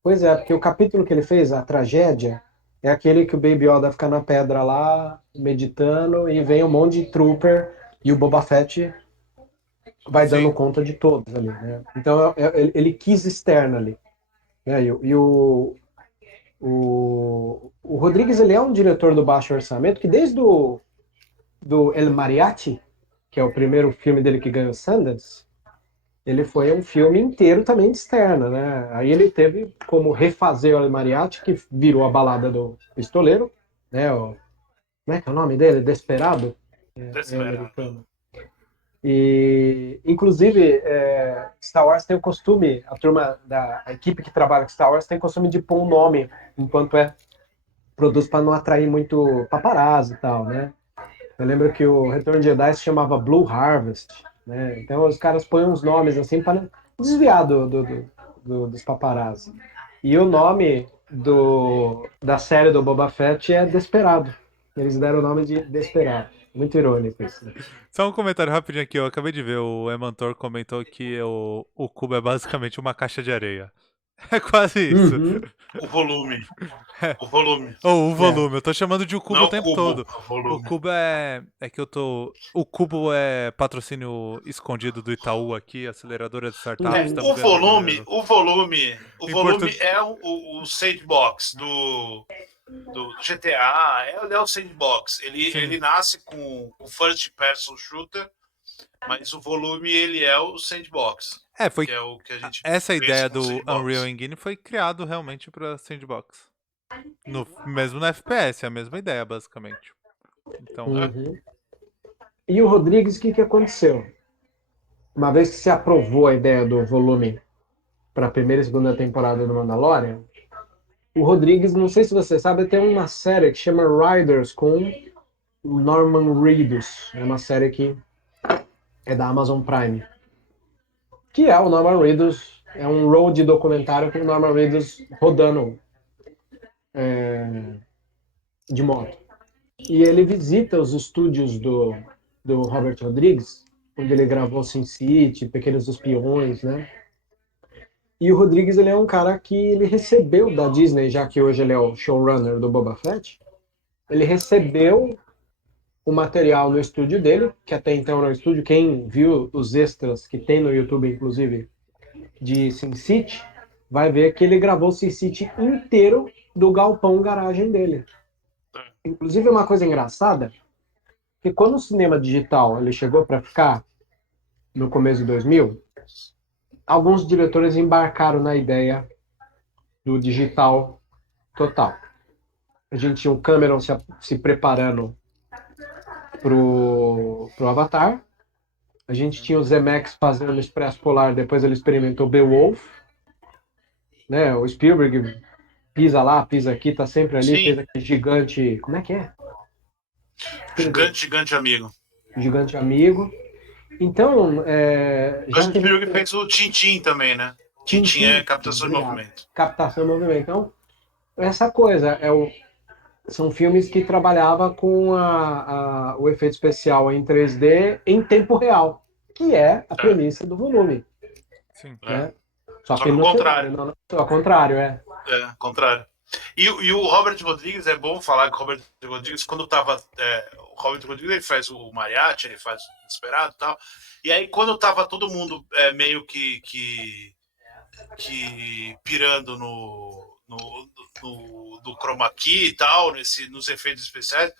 Pois é, porque o capítulo que ele fez, a tragédia, é aquele que o Baby Yoda fica na pedra lá, meditando, e vem um monte de trooper, e o Boba Fett vai dando conta de todos ali, né? Então ele quis externa ali. Né? E o Rodrigues, ele é um diretor do baixo orçamento, que desde do El Mariachi, que é o primeiro filme dele que ganhou Sundance, ele foi um filme inteiro também de externa, né? Aí ele teve como refazer o El Mariachi, que virou a balada do pistoleiro, né? Como é que é o nome dele? Desperado? Americano. E, inclusive, Star Wars tem o costume, a equipe que trabalha com Star Wars tem o costume de pôr um nome enquanto produz para não atrair muito paparazzi e tal, né? Eu lembro que o Retorno de Jedi se chamava Blue Harvest, né? Então os caras põem uns nomes assim para desviar dos paparazzi. E o nome da série do Boba Fett é Desperado. Eles deram o nome de Desperado. Muito irônico isso. Né? Só um comentário rapidinho aqui, eu acabei de ver, o Emantor comentou que o cubo é basicamente uma caixa de areia. É quase isso. Uhum. O volume. O volume. O volume, eu tô chamando de o cubo o tempo todo. O cubo é que eu tô... O cubo é patrocínio escondido do Itaú aqui, aceleradora de startups. O volume é o sandbox do GTA, é o sandbox. Ele nasce com o first person shooter, mas o volume ele é o sandbox. Que é o que a gente essa ideia do sandbox. Unreal Engine foi criado realmente para sandbox. Mesmo no FPS, é a mesma ideia, basicamente. Então, E o Rodrigues, o que aconteceu? Uma vez que se aprovou a ideia do volume para a primeira e segunda temporada do Mandalorian, o Rodrigues, não sei se você sabe, tem uma série que chama Riders com o Norman Reedus. É uma série que é da Amazon Prime. Que é o Norman Reedus, é um road documentário com o Norman Reedus rodando de moto. E ele visita os estúdios do Robert Rodrigues onde ele gravou Sin City, Pequenos Espiões, né? E o Rodrigues, ele é um cara que ele recebeu da Disney, já que hoje ele é o showrunner do Boba Fett, ele recebeu o material no estúdio dele, que até então era um estúdio, quem viu os extras que tem no YouTube, inclusive, de Sin City, vai ver que ele gravou o Sin City inteiro do galpão garagem dele. Inclusive, uma coisa engraçada, que quando o cinema digital ele chegou para ficar no começo de 2000, alguns diretores embarcaram na ideia do digital total. A gente tinha o Cameron se preparando pro Avatar. A gente tinha o Zemeckis fazendo o Expresso Polar, depois ele experimentou Beowulf. Né? O Spielberg pisa lá, pisa aqui, tá sempre ali, Sim. fez aquele gigante... Como é que é? Gigante amigo. Gigante amigo. Então, O Spielberg fez o Tintin também, né? Tintin é captação de movimento. Captação de movimento. Então, essa coisa, são filmes que trabalhavam com o efeito especial em 3D em tempo real, que é a premissa do volume. Sim. Né? Só que ao contrário. Ao contrário, ao contrário. E o Robert Rodrigues, é bom falar que o Robert Rodrigues, quando tava... o Robert Rodrigues, ele faz o Mariachi, ele faz o Desesperado e tal. E aí, quando tava todo mundo meio que pirando no chroma key e tal, nos efeitos especiais,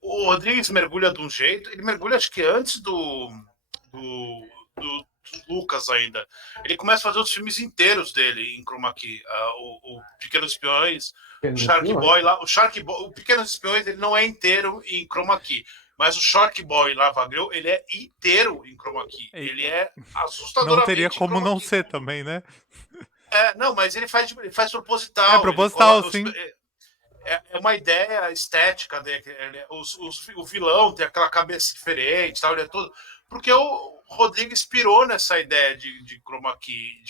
o Rodrigues mergulha de um jeito, ele mergulha acho que antes do Lucas ainda. Ele começa a fazer os filmes inteiros dele em chroma key. O Pequenos Espiões, o Shark Boy lá, o Pequenos Espiões ele não é inteiro em chroma key. Mas o Shark Boy lá, Vagreu, ele é inteiro em chroma key. Ele é assustadoramente. Não teria como não ser também, né? Não, mas ele faz proposital. É proposital, sim. É uma ideia estética dele. O vilão tem aquela cabeça diferente, tal, ele é todo. Porque o Rodrigues pirou nessa ideia de chroma key,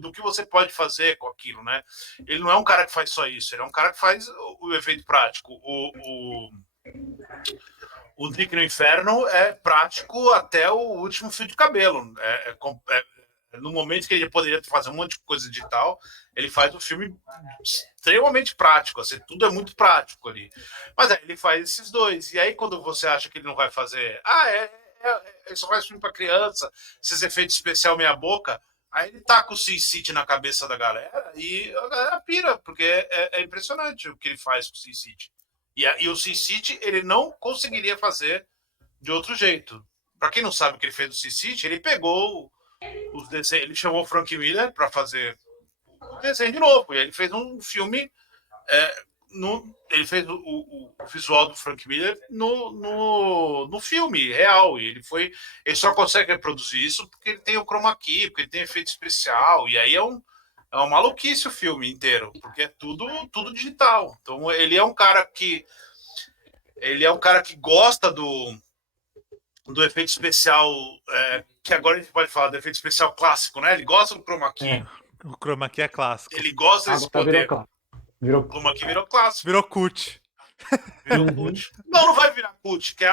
do que você pode fazer com aquilo, né? Ele não é um cara que faz só isso, ele é um cara que faz o efeito prático. O Drink no Inferno é prático até o último fio de cabelo. No momento que ele poderia fazer um monte de coisa digital, ele faz um filme extremamente prático, assim, tudo é muito prático ali. Mas aí ele faz esses dois. E aí, quando você acha que ele não vai fazer, ele só faz filme para criança, esses efeitos especiais meia boca, aí ele taca o Sin City na cabeça da galera e a galera pira, porque é impressionante o que ele faz com o Sin City. E o Sin City ele não conseguiria fazer de outro jeito. Para quem não sabe o que ele fez no Sin City, ele pegou os desenhos, ele chamou o Frank Miller para fazer o desenho de novo. E aí ele fez um filme, ele fez o visual do Frank Miller no filme real. E ele só consegue reproduzir isso porque ele tem o chroma key, porque ele tem efeito especial. E aí é uma maluquice o filme inteiro, porque é tudo digital. Então ele é um cara que gosta do efeito especial, que agora a gente pode falar do efeito especial clássico, né? Ele gosta do chroma key. O chroma key é clássico. Ele gosta desse poder. Virou o chroma key virou clássico. Virou cult. Virou cult. Não vai virar cult, que é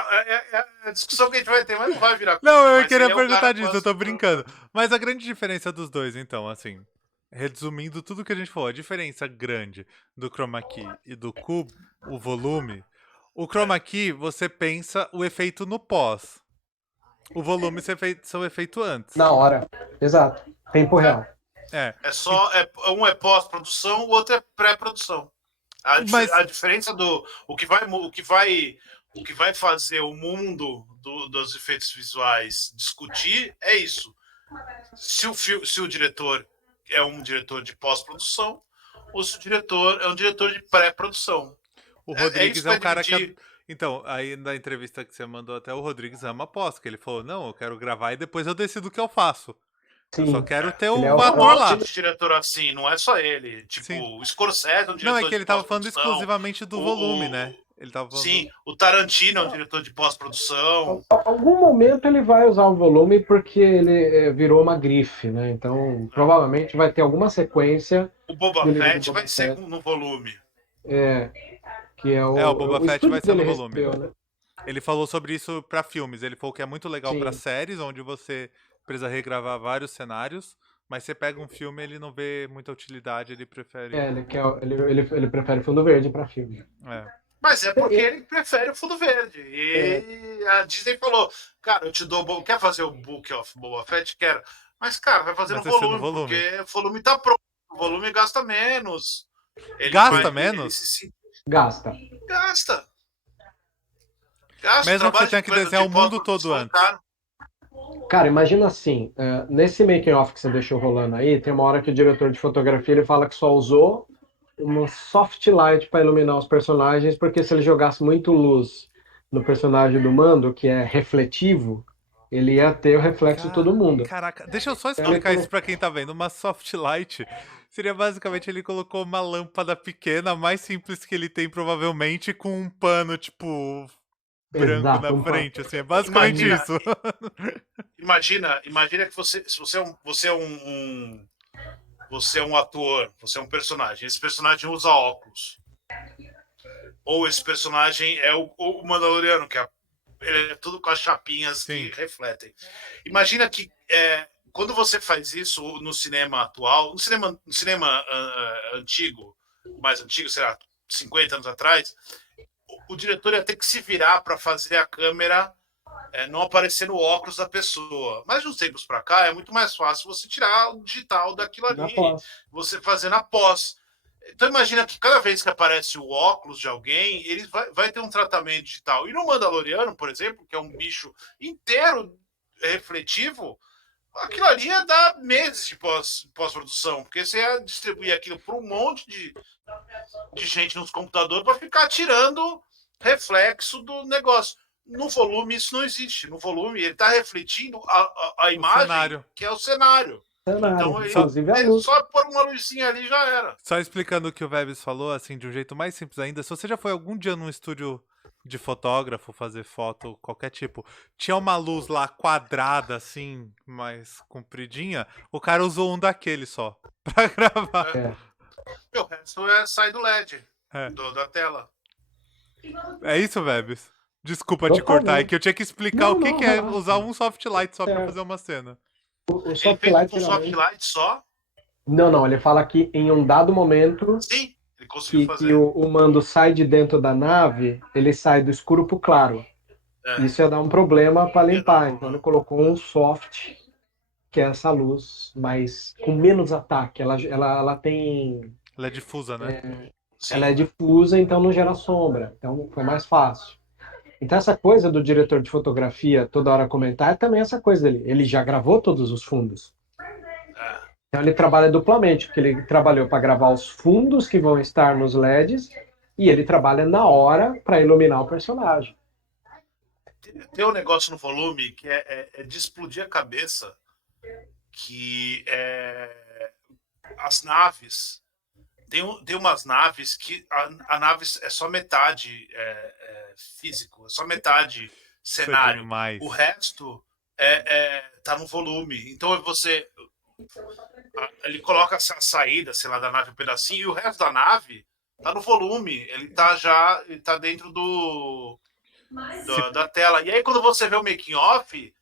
a discussão que a gente vai ter, mas não vai virar cult. Não, eu queria perguntar disso, eu tô brincando. Mas a grande diferença dos dois, então, assim, resumindo tudo que a gente falou, a diferença grande do chroma key e do cubo, o volume, o chroma key você pensa o efeito no pós. O volume são efeito antes. Na hora, exato. Tempo real. Um é pós-produção, o outro é pré-produção. A diferença o que vai fazer o mundo dos efeitos visuais discutir é isso. Se o diretor é um diretor de pós-produção, ou se o diretor é um diretor de pré-produção. O Rodrigues é um cara que... Então, aí na entrevista que você mandou até, o Rodrigues ama pós, que ele falou, não, eu quero gravar e depois eu decido o que eu faço. Sim. Eu só quero ter o ator lá. De diretor assim, não é só ele. Tipo, sim. O Scorsese é um diretor. Não, é que ele tava falando exclusivamente do volume, né? Ele tava falando... Sim, o Tarantino é um diretor de pós-produção. Em algum momento ele vai usar o volume porque ele virou uma grife, né? Então, provavelmente vai ter alguma sequência. O Boba Fett vai ser no volume. Que é o Boba Fett vai ser no volume. Recebeu, né? Ele falou sobre isso pra filmes. Ele falou que é muito legal pra Sim. séries, onde você precisa regravar vários cenários, mas você pega um filme, ele não vê muita utilidade, ele prefere. Ele prefere fundo verde para filme. É. Mas é porque E- ele prefere o fundo verde. E a Disney falou, cara, eu te dou. Quer fazer o Book of Boba Fett? Quero. Mas, cara, vai fazer Mas no vai ser no volume, volume. porque o volume tá pronto. O volume gasta menos. Gasta menos? Gasta. Gasta. Gasta. Mesmo que você Trabalho tenha que desenhar o mundo todo pós-produção, antes. cara. Cara, imagina assim, nesse making off que você deixou rolando aí, tem uma hora que o diretor de fotografia ele fala que só usou uma soft light para iluminar os personagens, porque se ele jogasse muito luz no personagem do Mando, que é refletivo, ele ia ter o reflexo de todo mundo. Caraca, deixa eu só Então ele explicar isso colocou- pra quem tá vendo. Uma soft light seria basicamente ele colocou uma lâmpada pequena, mais simples que ele tem provavelmente, com um pano, tipo, branco Exato, na um frente, assim. É basicamente Imagina, isso. imagina que se você é um ator, você é um personagem. Esse personagem usa óculos. Ou esse personagem é o Mandaloriano, que ele é tudo com as chapinhas Sim. que refletem. Imagina que quando você faz isso no cinema atual, no cinema antigo, mais antigo, sei lá, 50 anos atrás, o diretor ia ter que se virar para fazer a câmera não aparecer no óculos da pessoa. Mas de uns tempos para cá é muito mais fácil você tirar o digital daquilo na ali, pós. você fazer na pós. Então imagina que cada vez que aparece o óculos de alguém, ele vai ter um tratamento digital. E no Mandaloriano, por exemplo, que é um bicho inteiro refletivo, aquilo ali ia dar meses de pós-produção, porque você ia distribuir aquilo para um monte de gente nos computadores para ficar tirando reflexo do negócio. No volume isso não existe. No volume ele está refletindo a imagem cenário. que é o cenário. Cenário, Então inclusive a ele luz. só pôr uma luzinha ali já era. Só explicando o que o Vebs falou, assim, de um jeito mais simples ainda. Se você já foi algum dia num estúdio de fotógrafo, fazer foto, qualquer tipo, tinha uma luz lá quadrada, assim, mais compridinha, o cara usou um daquele só, pra gravar. É. O resto sai do LED É. da tela. É isso, Vebs? Desculpa te Totalmente. cortar, é que eu tinha que explicar Não, o que, não, que é relaxa. usar um soft light só pra É. fazer uma cena. O Ele soft fez light com soft geralmente... light só? Não, ele fala que em um dado momento Sim, ele conseguiu que fazer. o Mando sai de dentro da nave, ele sai do escuro pro claro. Isso ia dar um problema para limpar. Então ele colocou um soft, que é essa luz, mas com menos ataque. Ela tem. Ela é difusa, né? Sim. Ela é difusa, então não gera sombra. Então foi mais fácil. Então essa coisa do diretor de fotografia toda hora comentar é também essa coisa dele. Ele já gravou todos os fundos. Então ele trabalha duplamente, porque ele trabalhou para gravar os fundos que vão estar nos LEDs e ele trabalha na hora para iluminar o personagem. Tem um negócio no volume que é de explodir a cabeça, que as naves. Tem umas naves que a nave é só metade físico, é só metade cenário. Demais. O resto tá no volume. Então ele coloca a saída, sei lá, da nave um pedacinho, e o resto da nave tá no volume. Ele tá dentro da tela. E aí quando você vê o making off,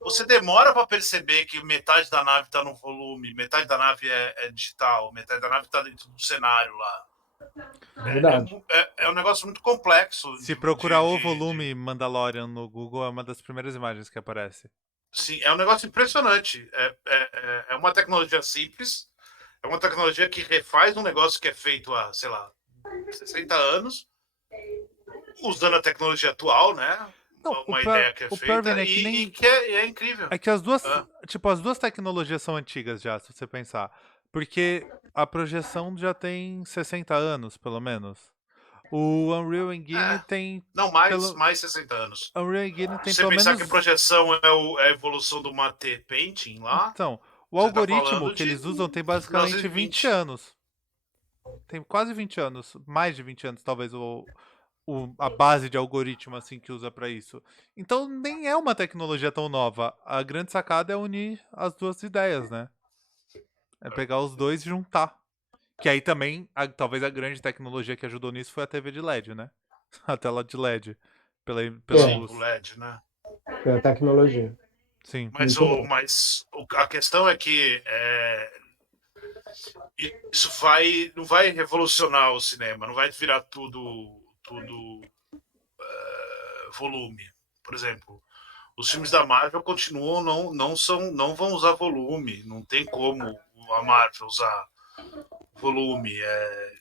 você demora para perceber que metade da nave está no volume, metade da nave é digital, metade da nave está dentro do cenário lá. Verdade. É um negócio muito complexo. Se procurar o volume Mandalorian no Google, é uma das primeiras imagens que aparece. Sim, é um negócio impressionante. É uma tecnologia simples, é uma tecnologia que refaz um negócio que é feito há, sei lá, 60 anos, usando a tecnologia atual, né? Não, Uma ideia que é feita e que é incrível. É que as duas tecnologias são antigas já, se você pensar. Porque a projeção já tem 60 anos, pelo menos. O Unreal Engine tem... Não, mais 60 anos. Unreal Engine tem Se você pelo pensar menos... que a projeção é a evolução do Mate Painting lá... Então, o algoritmo que eles usam tem basicamente 20 anos. Tem quase 20 anos. Mais de 20 anos, talvez, a base de algoritmo assim que usa pra isso. Então nem é uma tecnologia tão nova. A grande sacada é unir as duas ideias, né? É pegar os dois e juntar. Que aí também, talvez a grande tecnologia que ajudou nisso foi a TV de LED, né? A tela de LED. pela Sim, luz. o LED, né? É a tecnologia. Sim. Mas a questão é que isso não vai revolucionar o cinema, não vai virar tudo volume. Por exemplo, os filmes da Marvel continuam, não vão usar volume, não tem como a Marvel usar volume.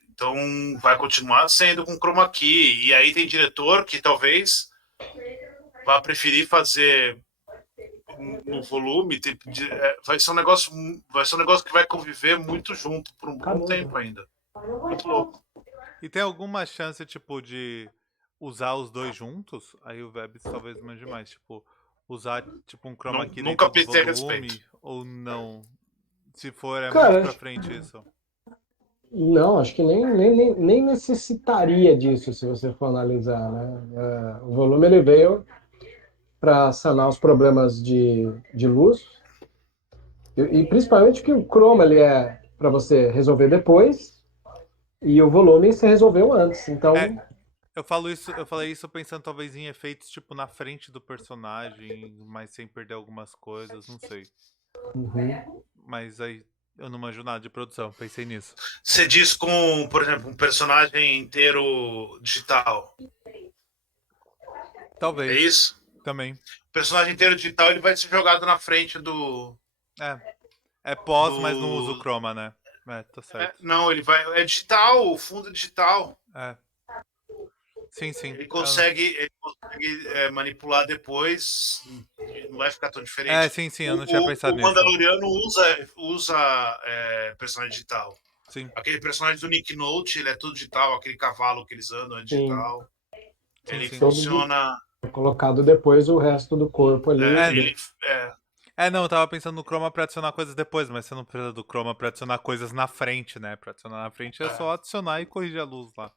Então vai continuar sendo com chroma key. E aí tem diretor que talvez vá preferir fazer no volume. Vai ser um negócio que vai conviver muito junto por um bom tempo ainda. Muito louco. E tem alguma chance, tipo, de usar os dois juntos? Aí o Vebs talvez mande mais, tipo, usar tipo um chroma key Nunca dentro do pensei a respeito. volume ou não? Se for, é muito Cara, pra frente isso. não, acho que nem necessitaria disso se você for analisar, né? O volume ele veio para sanar os problemas de luz e principalmente que o chroma ele é para você resolver depois e o volume você resolveu antes. Então, Eu falei isso pensando talvez em efeitos tipo na frente do personagem, mas sem perder algumas coisas, não sei. Mas aí eu não manjo nada de produção, pensei nisso. Você diz com, por exemplo, um personagem inteiro digital. É Talvez, isso? também. O personagem inteiro digital ele vai ser jogado na frente do. É pós, mas não usa o do chroma, né? Tá certo. não, ele vai. É digital, o fundo é digital. Sim, sim. Ele consegue manipular depois, não vai ficar tão diferente. Sim, sim, eu não tinha pensado O nisso. Mandaloriano usa personagem digital. Sim. Aquele personagem do Nick Note, ele é tudo digital, aquele cavalo que eles andam é digital. Sim, Ele sim. funciona. colocado depois o resto do corpo ali. Não, eu tava pensando no chroma pra adicionar coisas depois, mas você não precisa do chroma pra adicionar coisas na frente, né? Pra adicionar na frente é só adicionar e corrigir a luz lá.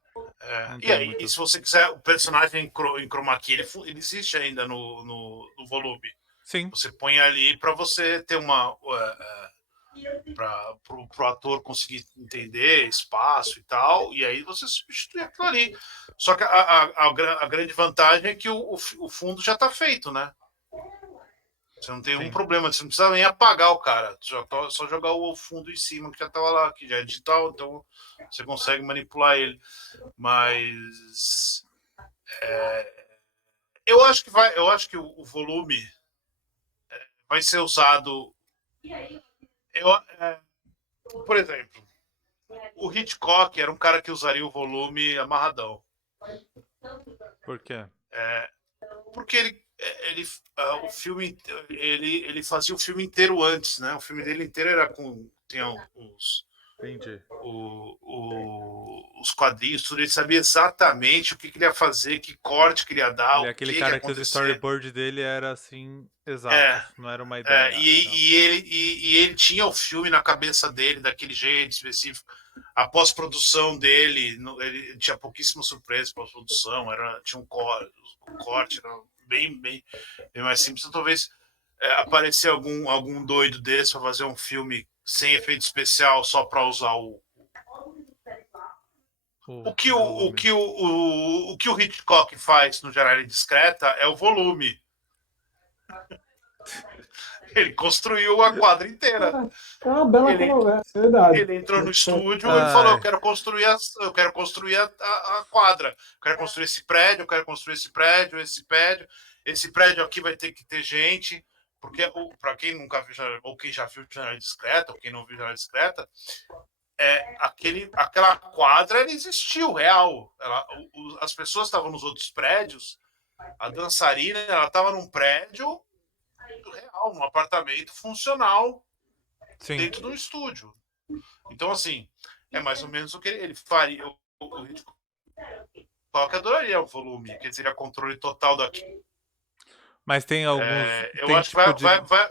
E aí, se você quiser, o personagem em chroma key, ele existe ainda no volume. Sim. Você põe ali para você ter uma. Para o ator conseguir entender espaço e tal, e aí você substitui aquilo ali. Só que a grande vantagem é que o fundo já está feito, né? Você não tem um problema, você não precisa nem apagar o cara, só jogar o fundo em cima que já estava lá, que já é digital, então você consegue manipular ele. Mas eu acho que o volume vai ser usado. Por exemplo, o Hitchcock era um cara que usaria o volume amarradão. Por quê? Porque o filme, ele fazia o filme inteiro antes, né? O filme dele inteiro era tinha Entendi. os quadrinhos, tudo. Ele sabia exatamente o que ele ia fazer, que corte que ele ia dar, Ele é o aquele que cara ia que os acontecer. storyboard dele era assim, exatos, não era uma ideia. E ele tinha o filme na cabeça dele daquele jeito específico. A pós-produção dele, ele tinha pouquíssimas surpresas pós-produção, tinha um corte, era bem mais simples. Então, talvez aparecer algum doido desse para fazer um filme sem efeito especial só para usar o que o Hitchcock faz no Janela Indiscreta é o volume. Ele construiu a quadra inteira. É uma bela conversa, é verdade. Ele entrou no estúdio e falou: eu quero construir a quadra. Eu quero construir esse prédio, eu quero construir esse prédio. Esse prédio aqui vai ter que ter gente. Porque, para quem nunca viu, ou quem já viu Janela Discreta, ou quem não viu Janela Discreta, aquela quadra ela existiu, real. As pessoas estavam nos outros prédios, a dançarina estava num prédio real, num apartamento funcional. Sim. Dentro do estúdio. Então, assim, é mais ou menos o que ele faria. O Hitchcock adoraria o volume, que seria controle total daquilo. Mas tem alguns. Eu acho que vai.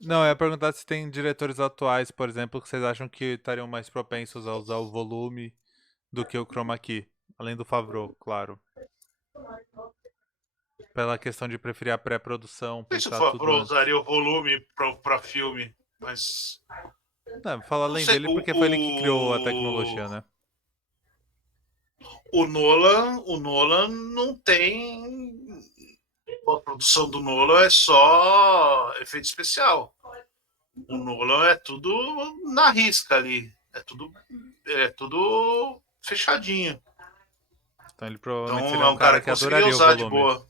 Não, eu ia perguntar se tem diretores atuais, por exemplo, que vocês acham que estariam mais propensos a usar o volume do que o chroma key. Além do Favreau, claro. Pela questão de preferir a pré-produção, pensar tudo antes. Se o Favreau usaria o volume para filme, mas... Não, fala além dele porque foi ele que criou a tecnologia, né? O Nolan não tem. A produção do Nolan é só efeito especial. O Nolan é tudo na risca ali. É tudo fechadinho. Então ele provavelmente Então seria é um um cara cara que que conseguiria adoraria o usar de volume. boa.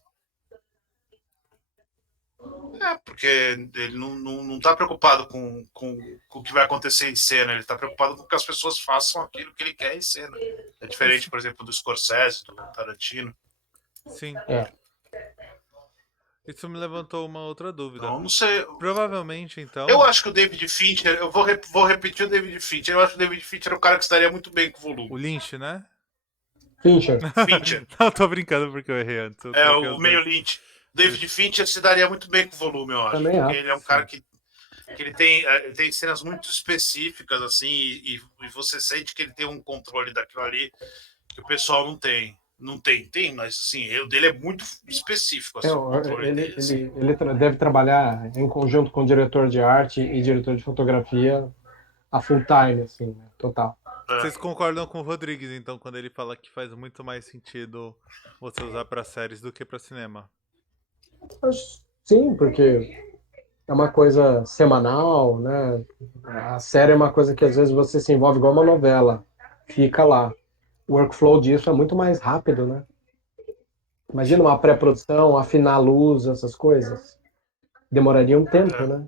Porque ele não tá preocupado com o que vai acontecer em cena, ele tá preocupado com que as pessoas façam aquilo que ele quer em cena. É diferente, por exemplo, do Scorsese, do Tarantino. Sim. É. Isso me levantou uma outra dúvida. Então, não sei. Provavelmente, então. Eu acho que o David Fincher, eu vou repetir o David Fincher. Eu acho que o David Fincher é um cara que estaria muito bem com o volume. O Lynch, né? Fincher. Fincher. Não, tô brincando porque eu errei antes. Eu É troquei o os meio dois. Lynch. David Fincher se daria muito bem com o volume, eu acho. Também Porque acho. ele é um cara que ele tem cenas muito específicas, assim, e você sente que ele tem um controle daquilo ali que o pessoal não tem. Não tem, mas assim, o dele é muito específico, assim, o controle dele. Assim. Ele deve trabalhar em conjunto com o diretor de arte e diretor de fotografia a full time, assim, né? Total. Vocês concordam com o Rodrigues, então, quando ele fala que faz muito mais sentido você usar pra séries do que pra cinema? Sim, porque é uma coisa semanal, né? A série é uma coisa que às vezes você se envolve igual uma novela. Fica lá. O workflow disso é muito mais rápido, né? Imagina uma pré-produção, afinar a luz, essas coisas. Demoraria um tempo, né?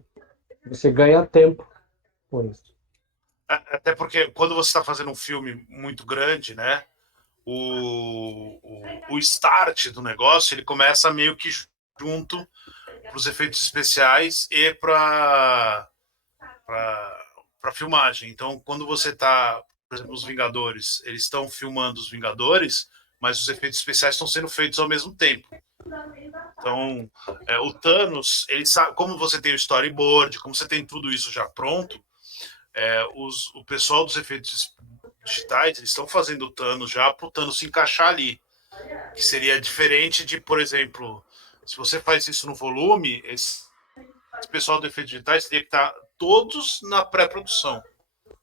Você ganha tempo com isso. Até porque quando você está fazendo um filme muito grande, né? O start do negócio ele começa meio que junto para os efeitos especiais e para filmagem. Então, quando você está, por exemplo, os Vingadores, eles estão filmando os Vingadores, mas os efeitos especiais estão sendo feitos ao mesmo tempo. Então, o Thanos, ele sabe, como você tem o storyboard, como você tem tudo isso já pronto, o pessoal dos efeitos digitais eles estão fazendo o Thanos já para o Thanos se encaixar ali. Que seria diferente de, por exemplo, se você faz isso no volume, esse pessoal do efeitos digitais teria que estar todos na pré-produção.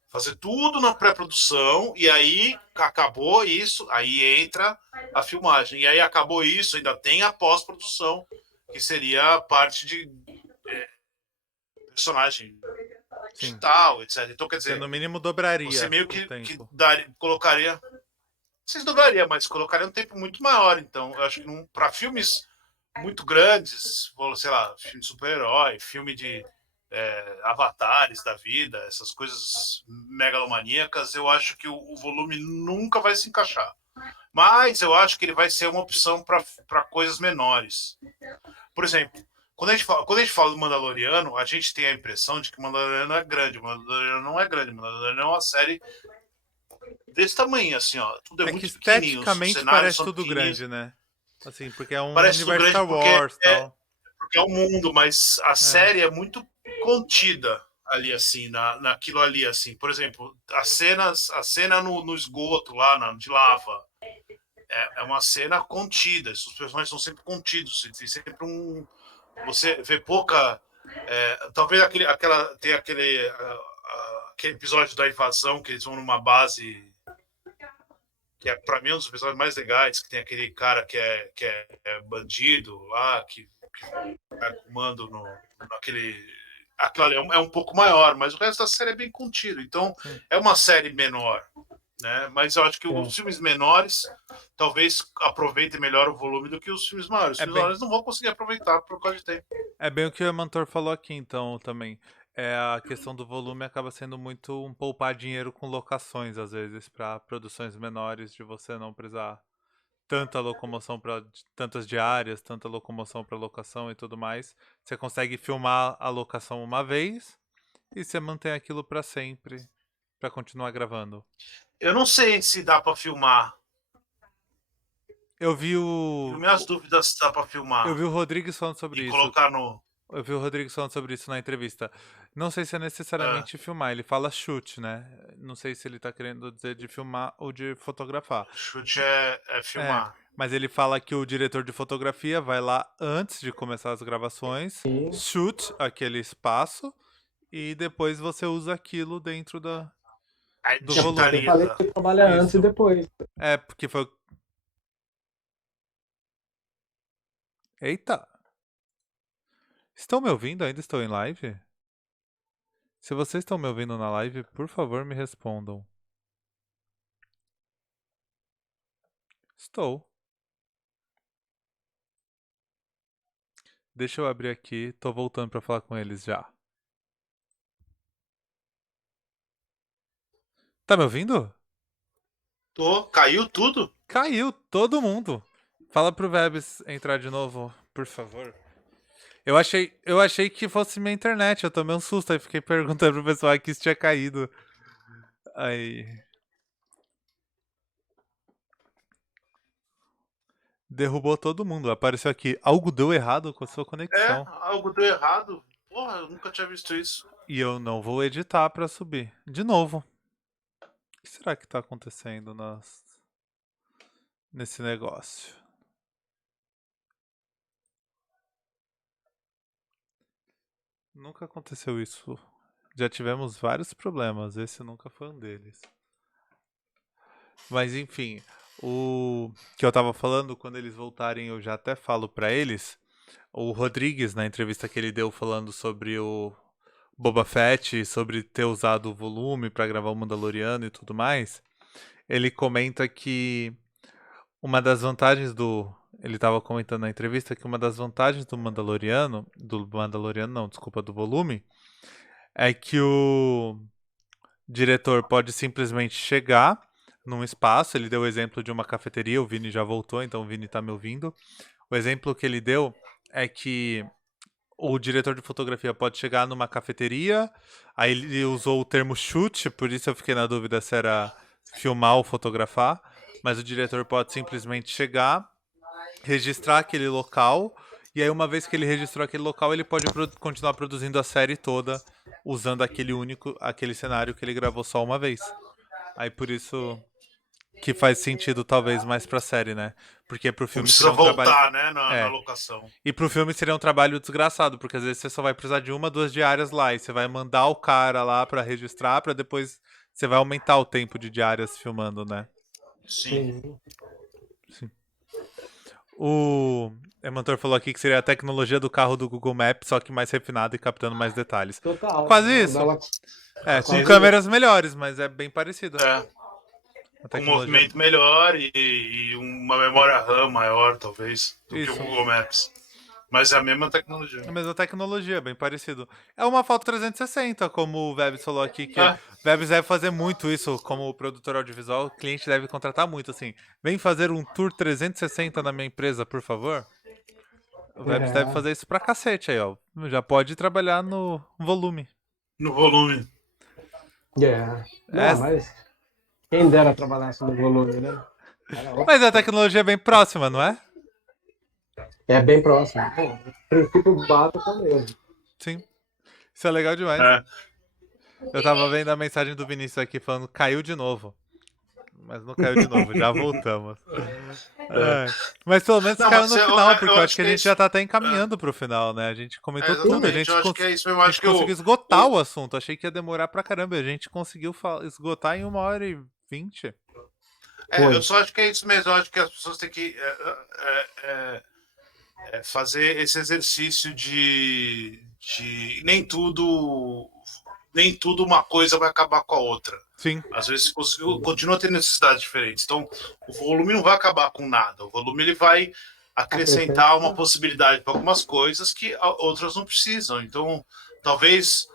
Fazer tudo na pré-produção e aí acabou isso, aí entra a filmagem. E aí acabou isso, ainda tem a pós-produção, que seria a parte de personagem digital, etc. Então, quer Você dizer, no mínimo dobraria você meio o que tempo. colocaria. Vocês dobraria, mas colocaria um tempo muito maior. Então, eu acho que para filmes muito grandes, sei lá, filme de super-herói, filme de avatares da vida, essas coisas megalomaníacas, eu acho que o volume nunca vai se encaixar. Mas eu acho que ele vai ser uma opção para coisas menores. Por exemplo, quando a gente fala do Mandaloriano, a gente tem a impressão de que o Mandaloriano é grande. O Mandaloriano não é grande. O Mandaloriano é uma série desse tamanho, assim, ó. Tudo é É que muito pequenininho. Os esteticamente cenários parece são tudo pequenininhos. grande, né? Assim, porque é um Parece tudo universo grande Star Wars e tal. porque é um mundo, mas a série é muito contida ali, assim, naquilo ali, assim. Por exemplo, a cena no esgoto lá, de lava, é uma cena contida. Os personagens são sempre contidos. Tem sempre você vê pouca... talvez tem aquele episódio da invasão, que eles vão numa base... que para mim é um dos episódios mais legais, que tem aquele cara que é bandido lá, que vai comando naquele... Aquilo ali é um pouco maior, mas o resto da série é bem contido. Então, é uma série menor. Né? Mas eu acho que os filmes menores talvez aproveitem melhor o volume do que os filmes maiores. Os filmes maiores não vão conseguir aproveitar por causa de tempo. É bem o que o Emantor falou aqui, então, também. A questão do volume acaba sendo muito um poupar dinheiro com locações, às vezes, para produções menores, de você não precisar tanta locomoção para tantas diárias, tanta locomoção para locação e tudo mais. Você consegue filmar a locação uma vez e você mantém aquilo para sempre, para continuar gravando. Eu não sei se dá para filmar. Eu vi o. Tenho minhas dúvidas se dá para filmar. Eu vi o Rodrigues falando sobre isso. Colocar no. Eu vi o Rodrigues falando sobre isso na entrevista. Não sei se é necessariamente filmar, ele fala shoot, né? Não sei se ele tá querendo dizer de filmar ou de fotografar. Shoot é filmar. Mas ele fala que o diretor de fotografia vai lá antes de começar as gravações, shoot aquele espaço e depois você usa aquilo dentro do volume. Eu falei que trabalha antes e depois. Porque foi Eita! Estão me ouvindo? Ainda estou em live? Se vocês estão me ouvindo na live, por favor, me respondam. Estou. Deixa eu abrir aqui. Tô voltando pra falar com eles já. Tá me ouvindo? Caiu tudo? Caiu todo mundo. Fala pro Vebs entrar de novo, por favor. Eu achei que fosse minha internet, eu tomei um susto, aí fiquei perguntando pro pessoal aqui se tinha caído. Aí. Derrubou todo mundo. Apareceu aqui. Algo deu errado com a sua conexão. Algo deu errado. Porra, eu nunca tinha visto isso. E eu não vou editar pra subir. De novo. O que será que tá acontecendo nesse negócio? Nunca aconteceu isso. Já tivemos vários problemas. Esse nunca foi um deles. Mas enfim, o que eu tava falando, quando eles voltarem, eu já até falo pra eles. O Rodrigues, na entrevista que ele deu falando sobre o Boba Fett, sobre ter usado o volume pra gravar o Mandaloriano e tudo mais, ele comenta que uma das vantagens do. Ele tava comentando na entrevista que uma das vantagens do Mandaloriano. Do Mandaloriano, não, desculpa, do volume. É que o diretor pode simplesmente chegar num espaço. Ele deu o exemplo de uma cafeteria. O Vini já voltou, então o Vini tá me ouvindo. O exemplo que ele deu é que o diretor de fotografia pode chegar numa cafeteria. Aí ele usou o termo shoot, por isso eu fiquei na dúvida se era filmar ou fotografar. Mas o diretor pode simplesmente chegar, registrar aquele local, e aí uma vez que ele registrou aquele local, ele pode continuar produzindo a série toda usando aquele cenário que ele gravou só uma vez. Aí por isso que faz sentido talvez mais pra série, né? Porque pro Não filme precisa seria um trabalho... voltar, né, na locação. E pro filme seria um trabalho desgraçado, porque às vezes você só vai precisar de 1, 2 diárias lá, e você vai mandar o cara lá pra registrar, pra depois você vai aumentar o tempo de diárias filmando, né? Sim. Sim. O Emantor falou aqui que seria a tecnologia do carro do Google Maps, só que mais refinada e captando mais detalhes. Total. Quase isso. Com câmeras melhores, mas é bem parecido. Um movimento melhor e uma memória RAM maior, talvez, do que o Google Maps. Mas é a mesma tecnologia. A mesma tecnologia, bem parecido. É uma foto 360, como o Vebs falou aqui, que o Vebs deve fazer muito isso como produtor audiovisual. O cliente deve contratar muito, assim. Vem fazer um tour 360 na minha empresa, por favor. O Vebs deve fazer isso pra cacete aí, ó. Já pode trabalhar no volume. No volume. Mas quem dera trabalhasse no volume, né? Mas a tecnologia é bem próxima, não é? É bem próximo. O princípio básico é o mesmo. Sim. Isso é legal demais. Eu tava vendo a mensagem do Vinícius aqui falando caiu de novo. Mas não caiu de novo, já voltamos. Mas pelo menos caiu no final, porque eu acho que a gente já tá até encaminhando pro final, né? A gente comentou tudo, a gente conseguiu esgotar o assunto. Achei que ia demorar pra caramba, a gente conseguiu esgotar em 1h20. Eu só acho que é isso mesmo, eu acho que as pessoas têm que fazer esse exercício de nem tudo uma coisa vai acabar com a outra. Sim. Às vezes continua tendo necessidades diferentes. Então, o volume não vai acabar com nada. O volume ele vai acrescentar uma possibilidade para algumas coisas que outras não precisam. Então, talvez,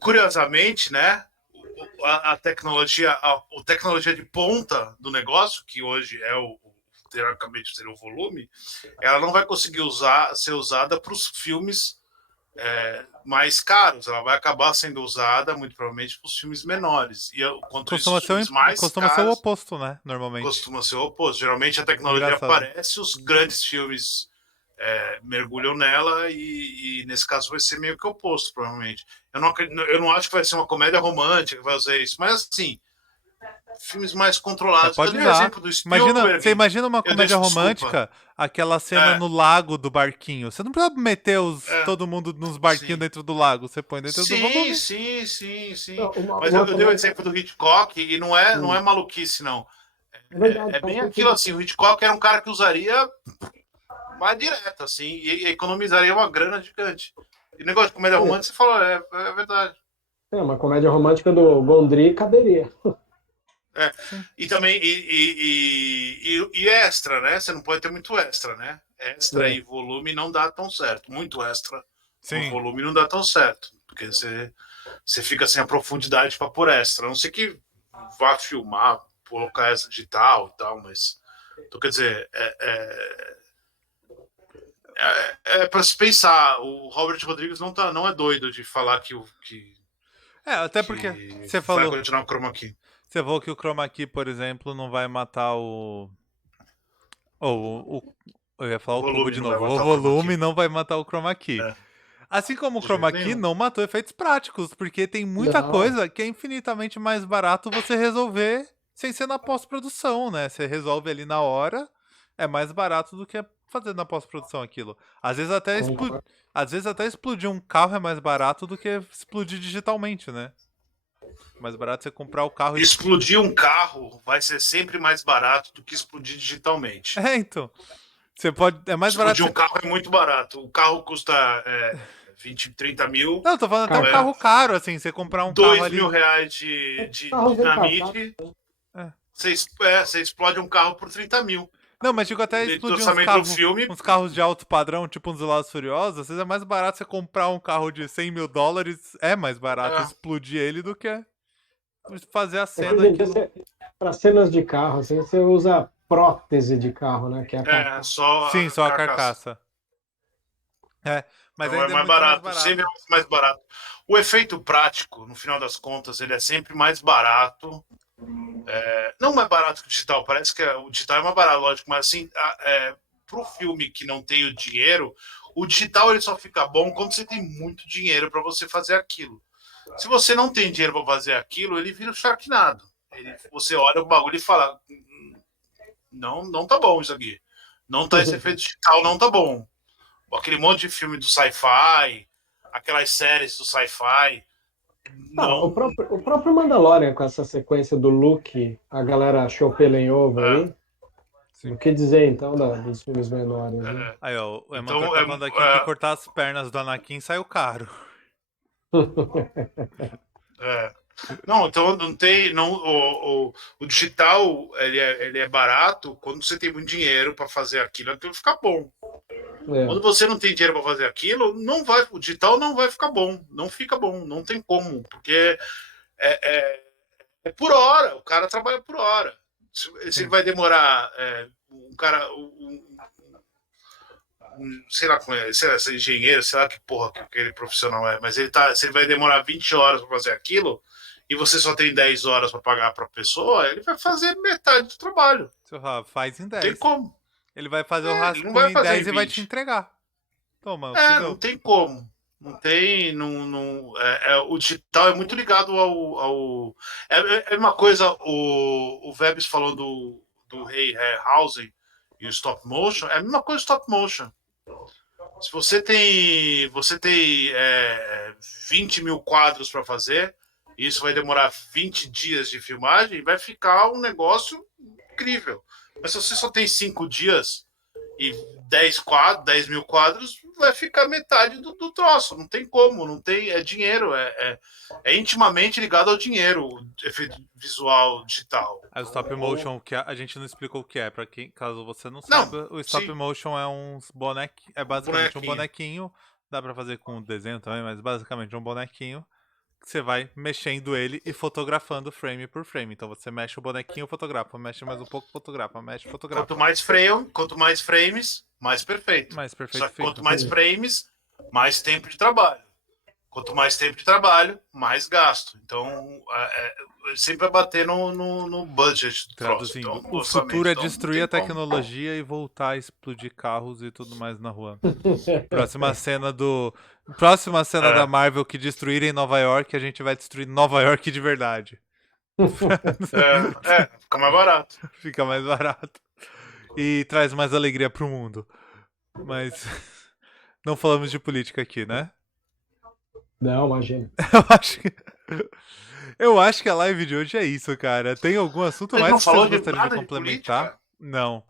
curiosamente, né, a tecnologia de ponta do negócio, que hoje é teoricamente seria o volume, ela não vai conseguir ser usada para os filmes mais caros. Ela vai acabar sendo usada muito provavelmente para os filmes menores. E costuma ser o oposto, né? Normalmente. Costuma ser o oposto. Geralmente a tecnologia aparece, os grandes filmes mergulham nela e nesse caso vai ser meio que o oposto, provavelmente. Eu não acho que vai ser uma comédia romântica que vai fazer isso, mas assim, filmes mais controlados. Pode dar. Você imagina uma comédia romântica, aquela cena no lago do barquinho. Você não precisa meter todo mundo nos barquinhos dentro do lago. Você põe dentro do volume. Sim. Mas eu dei o exemplo do Hitchcock e não é maluquice, não. É bem aquilo assim. O Hitchcock era um cara que usaria mais direta, assim, e economizaria uma grana gigante. E negócio de comédia romântica, você falou, é verdade. Uma comédia romântica do Gondry caberia. E também, e extra, né? Você não pode ter muito extra, né? Extra e volume não dá tão certo. Muito extra com volume não dá tão certo. Porque você fica sem a profundidade para pôr extra. A não ser que vá filmar, colocar essa digital e tal, mas. Então, quer dizer, para se pensar, o Robert Rodrigues não é doido de falar que até porque você vai falou. continuar o chroma key. Você falou que o chroma key, por exemplo, não vai matar o. Eu ia falar o cubo de novo. O volume não vai matar o chroma key. Assim como o chroma key não matou efeitos práticos, porque tem muita coisa que é infinitamente mais barato você resolver sem ser na pós-produção, né? Você resolve ali na hora, é mais barato do que fazer na pós-produção aquilo. Às vezes até explodir um carro é mais barato do que explodir digitalmente, né? Mais barato você comprar o carro. Explodir um carro vai ser sempre mais barato do que explodir digitalmente. Então. Você pode. É mais barato. Explodir um carro é muito barato. O carro custa 20, 30 mil. Não, tô falando até um carro caro, assim. Você comprar um carro ali. R$2.000 de dinamite. Você explode um carro por 30 mil. Não, mas digo até explodir uns carros de alto padrão, tipo uns Velozes Furiosos. Às vezes é mais barato você comprar um carro de $100 mil. É mais barato explodir ele do que fazer a cena. Para cenas de carro, assim, você usa prótese de carro, né? Que é a carcaça. Só a carcaça. Mas então ainda é mais barato, sempre é mais barato. O efeito prático, no final das contas, ele é sempre mais barato. Não mais barato que o digital, parece que o digital é mais barato, lógico, mas assim, pro filme que não tem o dinheiro, o digital ele só fica bom quando você tem muito dinheiro para você fazer aquilo. Se você não tem dinheiro para fazer aquilo, ele vira o Sharknado. Você olha o bagulho e fala: não tá bom isso aqui. Não tá esse efeito digital, não tá bom. Aquele monte de filme do sci-fi, aquelas séries do sci-fi. O próprio Mandalorian, com essa sequência do Luke, a galera achou pelo em ovo aí. Sim. O que dizer, então, dos filmes menores? Né? Aí, ó, o Emanuel tá falando aqui que cortar as pernas do Anakin saiu caro. Não, então não tem. O digital ele é barato quando você tem muito dinheiro para fazer aquilo fica bom. Quando você não tem dinheiro para fazer aquilo, o digital não vai ficar bom. Não fica bom, não tem como. Porque é por hora, o cara trabalha por hora. Se ele vai demorar sei lá, se engenheiro, sei lá que porra que aquele profissional é, mas se ele vai demorar 20 horas para fazer aquilo e você só tem 10 horas para pagar para a pessoa, ele vai fazer metade do trabalho. Seu Rafa, faz em 10. Tem como. Ele vai fazer o rascunho em 10 e vai te entregar. Toma. Não tem como. Não tem. O digital é muito ligado ao. É uma coisa. O Vebs falou do Ray Harryhausen e o stop motion. É a mesma coisa do stop motion. Se você tem 20 mil quadros para fazer, e isso vai demorar 20 dias de filmagem, vai ficar um negócio incrível. Mas se você só tem 5 dias e 10 mil quadros, vai ficar metade do troço. Não tem como, não tem. É dinheiro, é intimamente ligado ao dinheiro, o efeito visual digital. O stop motion, que a gente não explicou o que é, para quem, caso você não saiba, o stop motion é uns bonequinhos, é basicamente um bonequinho, dá para fazer com desenho também, mas basicamente um bonequinho. Você vai mexendo ele e fotografando frame por frame. Então você mexe o bonequinho, fotografa, mexe mais um pouco, fotografa, mexe, fotografa. Quanto mais frames, mais perfeito. Só que quanto mais frames, mais tempo de trabalho. Quanto mais tempo de trabalho, mais gasto. Então, sempre vai bater no budget do Traduzindo, próximo. o futuro é destruir a tecnologia e voltar a explodir carros e tudo mais na rua. Próxima cena da Marvel que destruírem Nova York, a gente vai destruir Nova York de verdade. Fica mais barato. Fica mais barato. E traz mais alegria pro mundo. Mas não falamos de política aqui, né? Não, imagina. Eu acho que a live de hoje é isso, cara. Tem algum assunto mais que vocês gostariam de complementar? Não.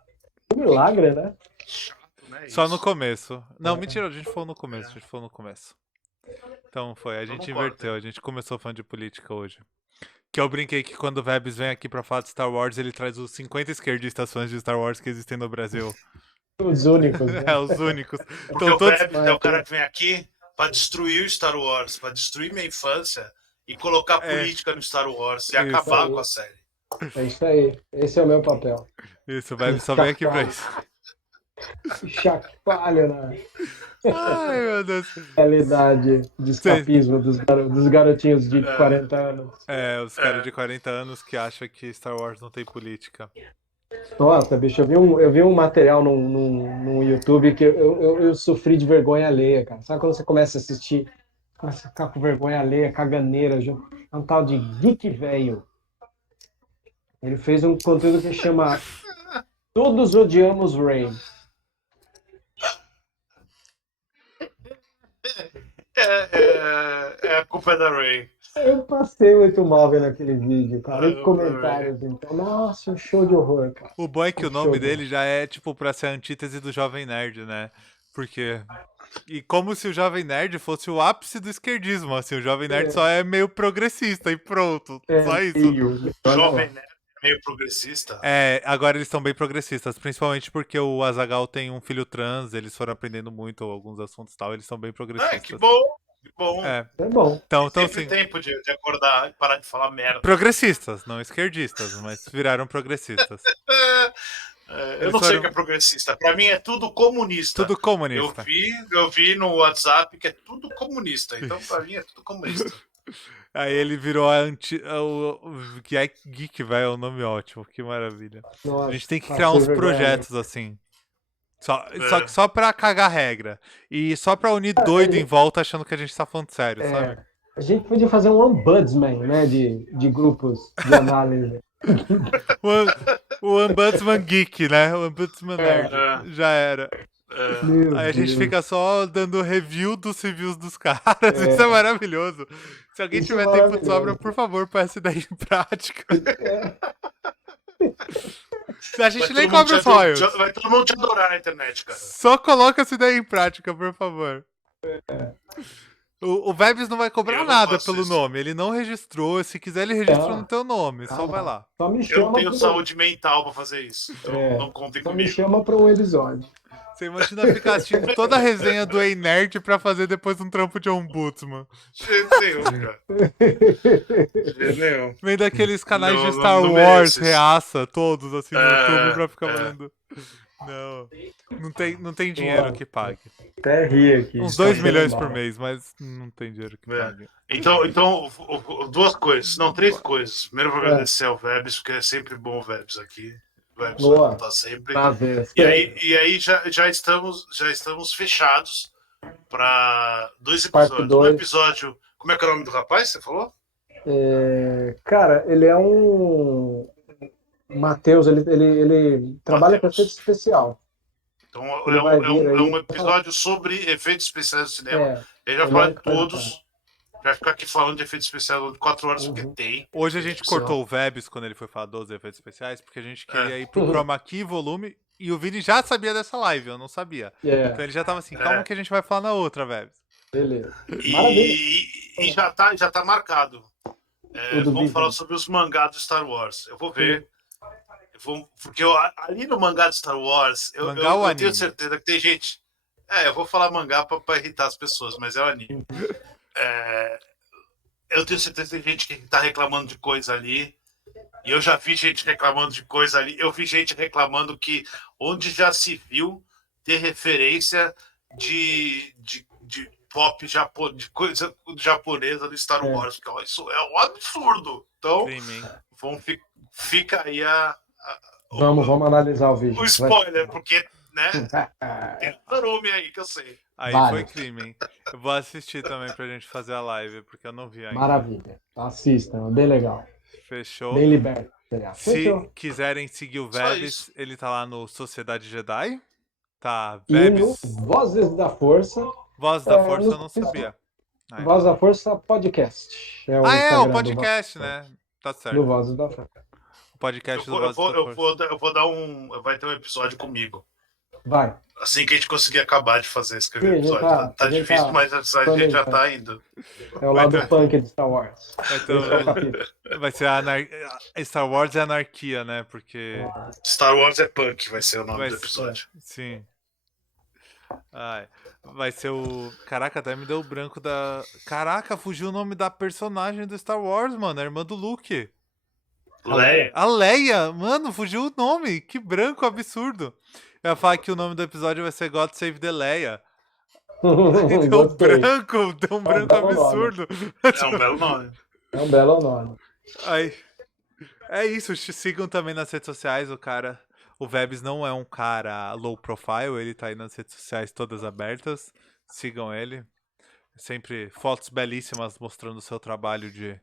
Um milagre, né? Chato, né? É Só isso. no começo. Não, mentira, a gente falou no começo, a gente falou no começo. Então foi, a Então gente não corta. inverteu, a gente começou falando de política hoje. Que eu brinquei que quando o Vebs vem aqui pra falar de Star Wars, ele traz os 50 esquerdistas fãs de Star Wars que existem no Brasil. Os únicos, É, né? os únicos. Porque Então o todos... Vebs é o cara que vem aqui pra destruir o Star Wars, pra destruir minha infância e colocar política no Star Wars e Isso acabar aí. com a série. É isso aí. Esse é o meu papel. Isso, o Vebs só vem aqui pra isso. Chacoalho na Ai, meu Deus. realidade de escapismo dos garotinhos de 40 anos. É, os caras de 40 anos que acham que Star Wars não tem política. Nossa, bicho, eu vi um material no YouTube que eu sofri de vergonha alheia, cara. Sabe quando você começa a assistir, começa a ficar com vergonha alheia, caganeira, é um tal de Geek Velho. Ele fez um conteúdo que chama Todos Odiamos Rey. A culpa é da Rey. Eu passei muito mal vendo aquele vídeo, cara. E comentários, então. Nossa, um show de horror, cara. O bom é que o Show nome de dele já é, tipo, pra ser a antítese do Jovem Nerd, né? Porque... E como se o Jovem Nerd fosse o ápice do esquerdismo, assim. O Jovem Nerd só é meio progressista e pronto. Só isso. Jovem Nerd é meio progressista. É, agora eles estão bem progressistas, principalmente porque o Azaghal tem um filho trans, eles foram aprendendo muito alguns assuntos e tal, eles são bem progressistas. Que bom, que bom. É bom. Então, Sempre assim, tempo de acordar e parar de falar merda. progressistas, não esquerdistas, mas viraram progressistas. Eu não sei o que é progressista. Pra mim é tudo comunista. Tudo comunista. Eu vi no WhatsApp que é tudo comunista. Então pra mim é tudo comunista. Aí ele virou o Geek, velho, é um nome ótimo, que maravilha. Nossa, a gente tem que criar uns projetos assim. Só pra cagar regra. E só pra unir doido em volta achando que a gente tá falando sério, sabe? A gente podia fazer um ombudsman, né? De grupos de análise. O Ombudsman Geek, né? O Ombudsman Nerd. Já era. Aí a gente fica só dando review dos reviews dos caras. Isso é maravilhoso. Se alguém tiver tempo de sobra, por favor, põe essa ideia em prática. A gente nem cobra os royalties. Vai todo mundo te adorar na internet, cara. Só coloca essa ideia em prática, por favor. O Vebs não vai cobrar nada pelo nome. Ele não registrou. Se quiser, ele registra no teu nome. Só vai lá. Só me chama eu não tenho saúde mental pra fazer isso. Então não contem só comigo. me chama pra um episódio. Você imagina ficar assistindo toda a resenha do Ei Nerd pra fazer depois um trampo de ombudsman. Jeito nenhum, cara. Jeito nenhum. Vem daqueles canais de Star Wars, reaça, todos assim no YouTube pra ficar falando. Não tem dinheiro que pague. Até ri aqui. Uns 2 milhões por mês, mas não tem dinheiro que pague. Então, duas coisas. Não, três coisas. Primeiro, eu vou agradecer ao Vebs, porque é sempre bom o Vebs aqui. O Vebs vai voltar sempre. E aí já estamos fechados para 2 episódios. Um episódio. Como é que é o nome do rapaz? Você falou? Cara, ele é um. Matheus, ele trabalha com efeito especial. Então é um episódio sobre efeitos especiais do cinema. Ele vai falar de todos. Vai ficar aqui falando de efeitos especiais de 4 horas, porque tem. Hoje a gente cortou o Vebs quando ele foi falar dos efeitos especiais, porque a gente queria ir pro Chroma Key volume, e o Vini já sabia dessa live, eu não sabia. Então ele já tava assim, calma que a gente vai falar na outra, Vebs. Beleza. E já tá marcado. Vamos falar sobre os mangás do Star Wars. Eu vou ver. Porque ali no mangá de Star Wars, eu tenho certeza que tem gente. Eu vou falar mangá pra irritar as pessoas, mas é o anime. Eu tenho certeza que tem gente que tá reclamando de coisa ali. E eu já vi gente reclamando de coisa ali. Eu vi gente reclamando que onde já se viu ter referência de pop japonês, de coisa japonesa do Star Wars. Porque isso é um absurdo. Então, fica aí Vamos analisar o vídeo. O spoiler, porque, né? Tem um Narume aí que eu sei. Aí foi crime, hein? Eu vou assistir também pra gente fazer a live, porque eu não vi ainda. Maravilha. Assista, bem legal. Fechou. Bem liberto. Se quiserem seguir o Vebs, ele tá lá no Sociedade Jedi. Tá, Vebs. E no Vozes da Força. Voz da Força eu não sabia. Voz da Força Podcast. É o podcast, né? Tá certo. Do Vozes da Força. O podcast do Vozes da Força. Eu vou dar vai ter um episódio comigo. Vai. Assim que a gente conseguir acabar de escrever o Sim, a gente episódio. tá- Tá a gente difícil, tá mas a gente já tá indo. É o lado punk de Star Wars. Esse é o capítulo. Vai ser Star Wars e Anarquia, né? Porque. Star Wars é Punk, vai ser o nome Vai do ser- episódio. Sim. Ai, vai ser o. Caraca, até me deu o branco da. Caraca, fugiu o nome da personagem do Star Wars, mano. A irmã do Luke. Leia. A Leia! Mano, fugiu o nome. Que branco absurdo. Eu ia falar que o nome do episódio vai ser God Save the Leia. Deu um Gostei. branco belo nome. absurdo. É um belo nome. É um belo nome. Ai. É isso, sigam também nas redes sociais, o cara. O Vebs não é um cara low profile, ele tá aí nas redes sociais todas abertas. Sigam ele. Sempre fotos belíssimas mostrando o seu trabalho de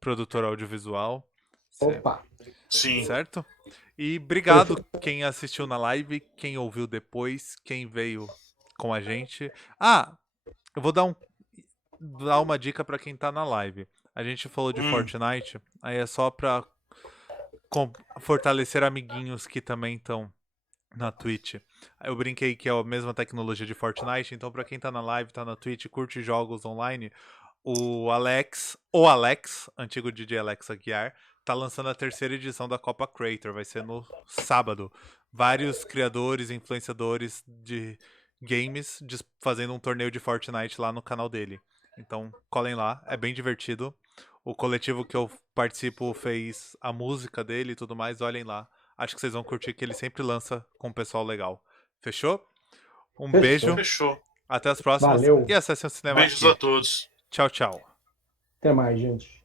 produtor audiovisual. Opa. Sim. Certo? E obrigado quem assistiu na live, quem ouviu depois, quem veio com a gente. Ah, eu vou dar uma dica pra quem tá na live. A gente falou de Fortnite, aí é só pra fortalecer amiguinhos que também estão na Twitch. Eu brinquei que é a mesma tecnologia de Fortnite, então pra quem tá na live, tá na Twitch, curte jogos online, o Alex, antigo DJ Alex Aguiar, tá lançando a 3ª edição da Copa Creator, vai ser no sábado. Vários criadores, influenciadores de games fazendo um torneio de Fortnite lá no canal dele. Então, colhem lá, é bem divertido. O coletivo que eu participo fez a música dele e tudo mais, olhem lá. Acho que vocês vão curtir que ele sempre lança com um pessoal legal. Fechou? Um beijo. Fechou. Até as próximas. Valeu. E acessem o cinema Beijos aqui. a todos. Tchau, tchau. Até mais, gente.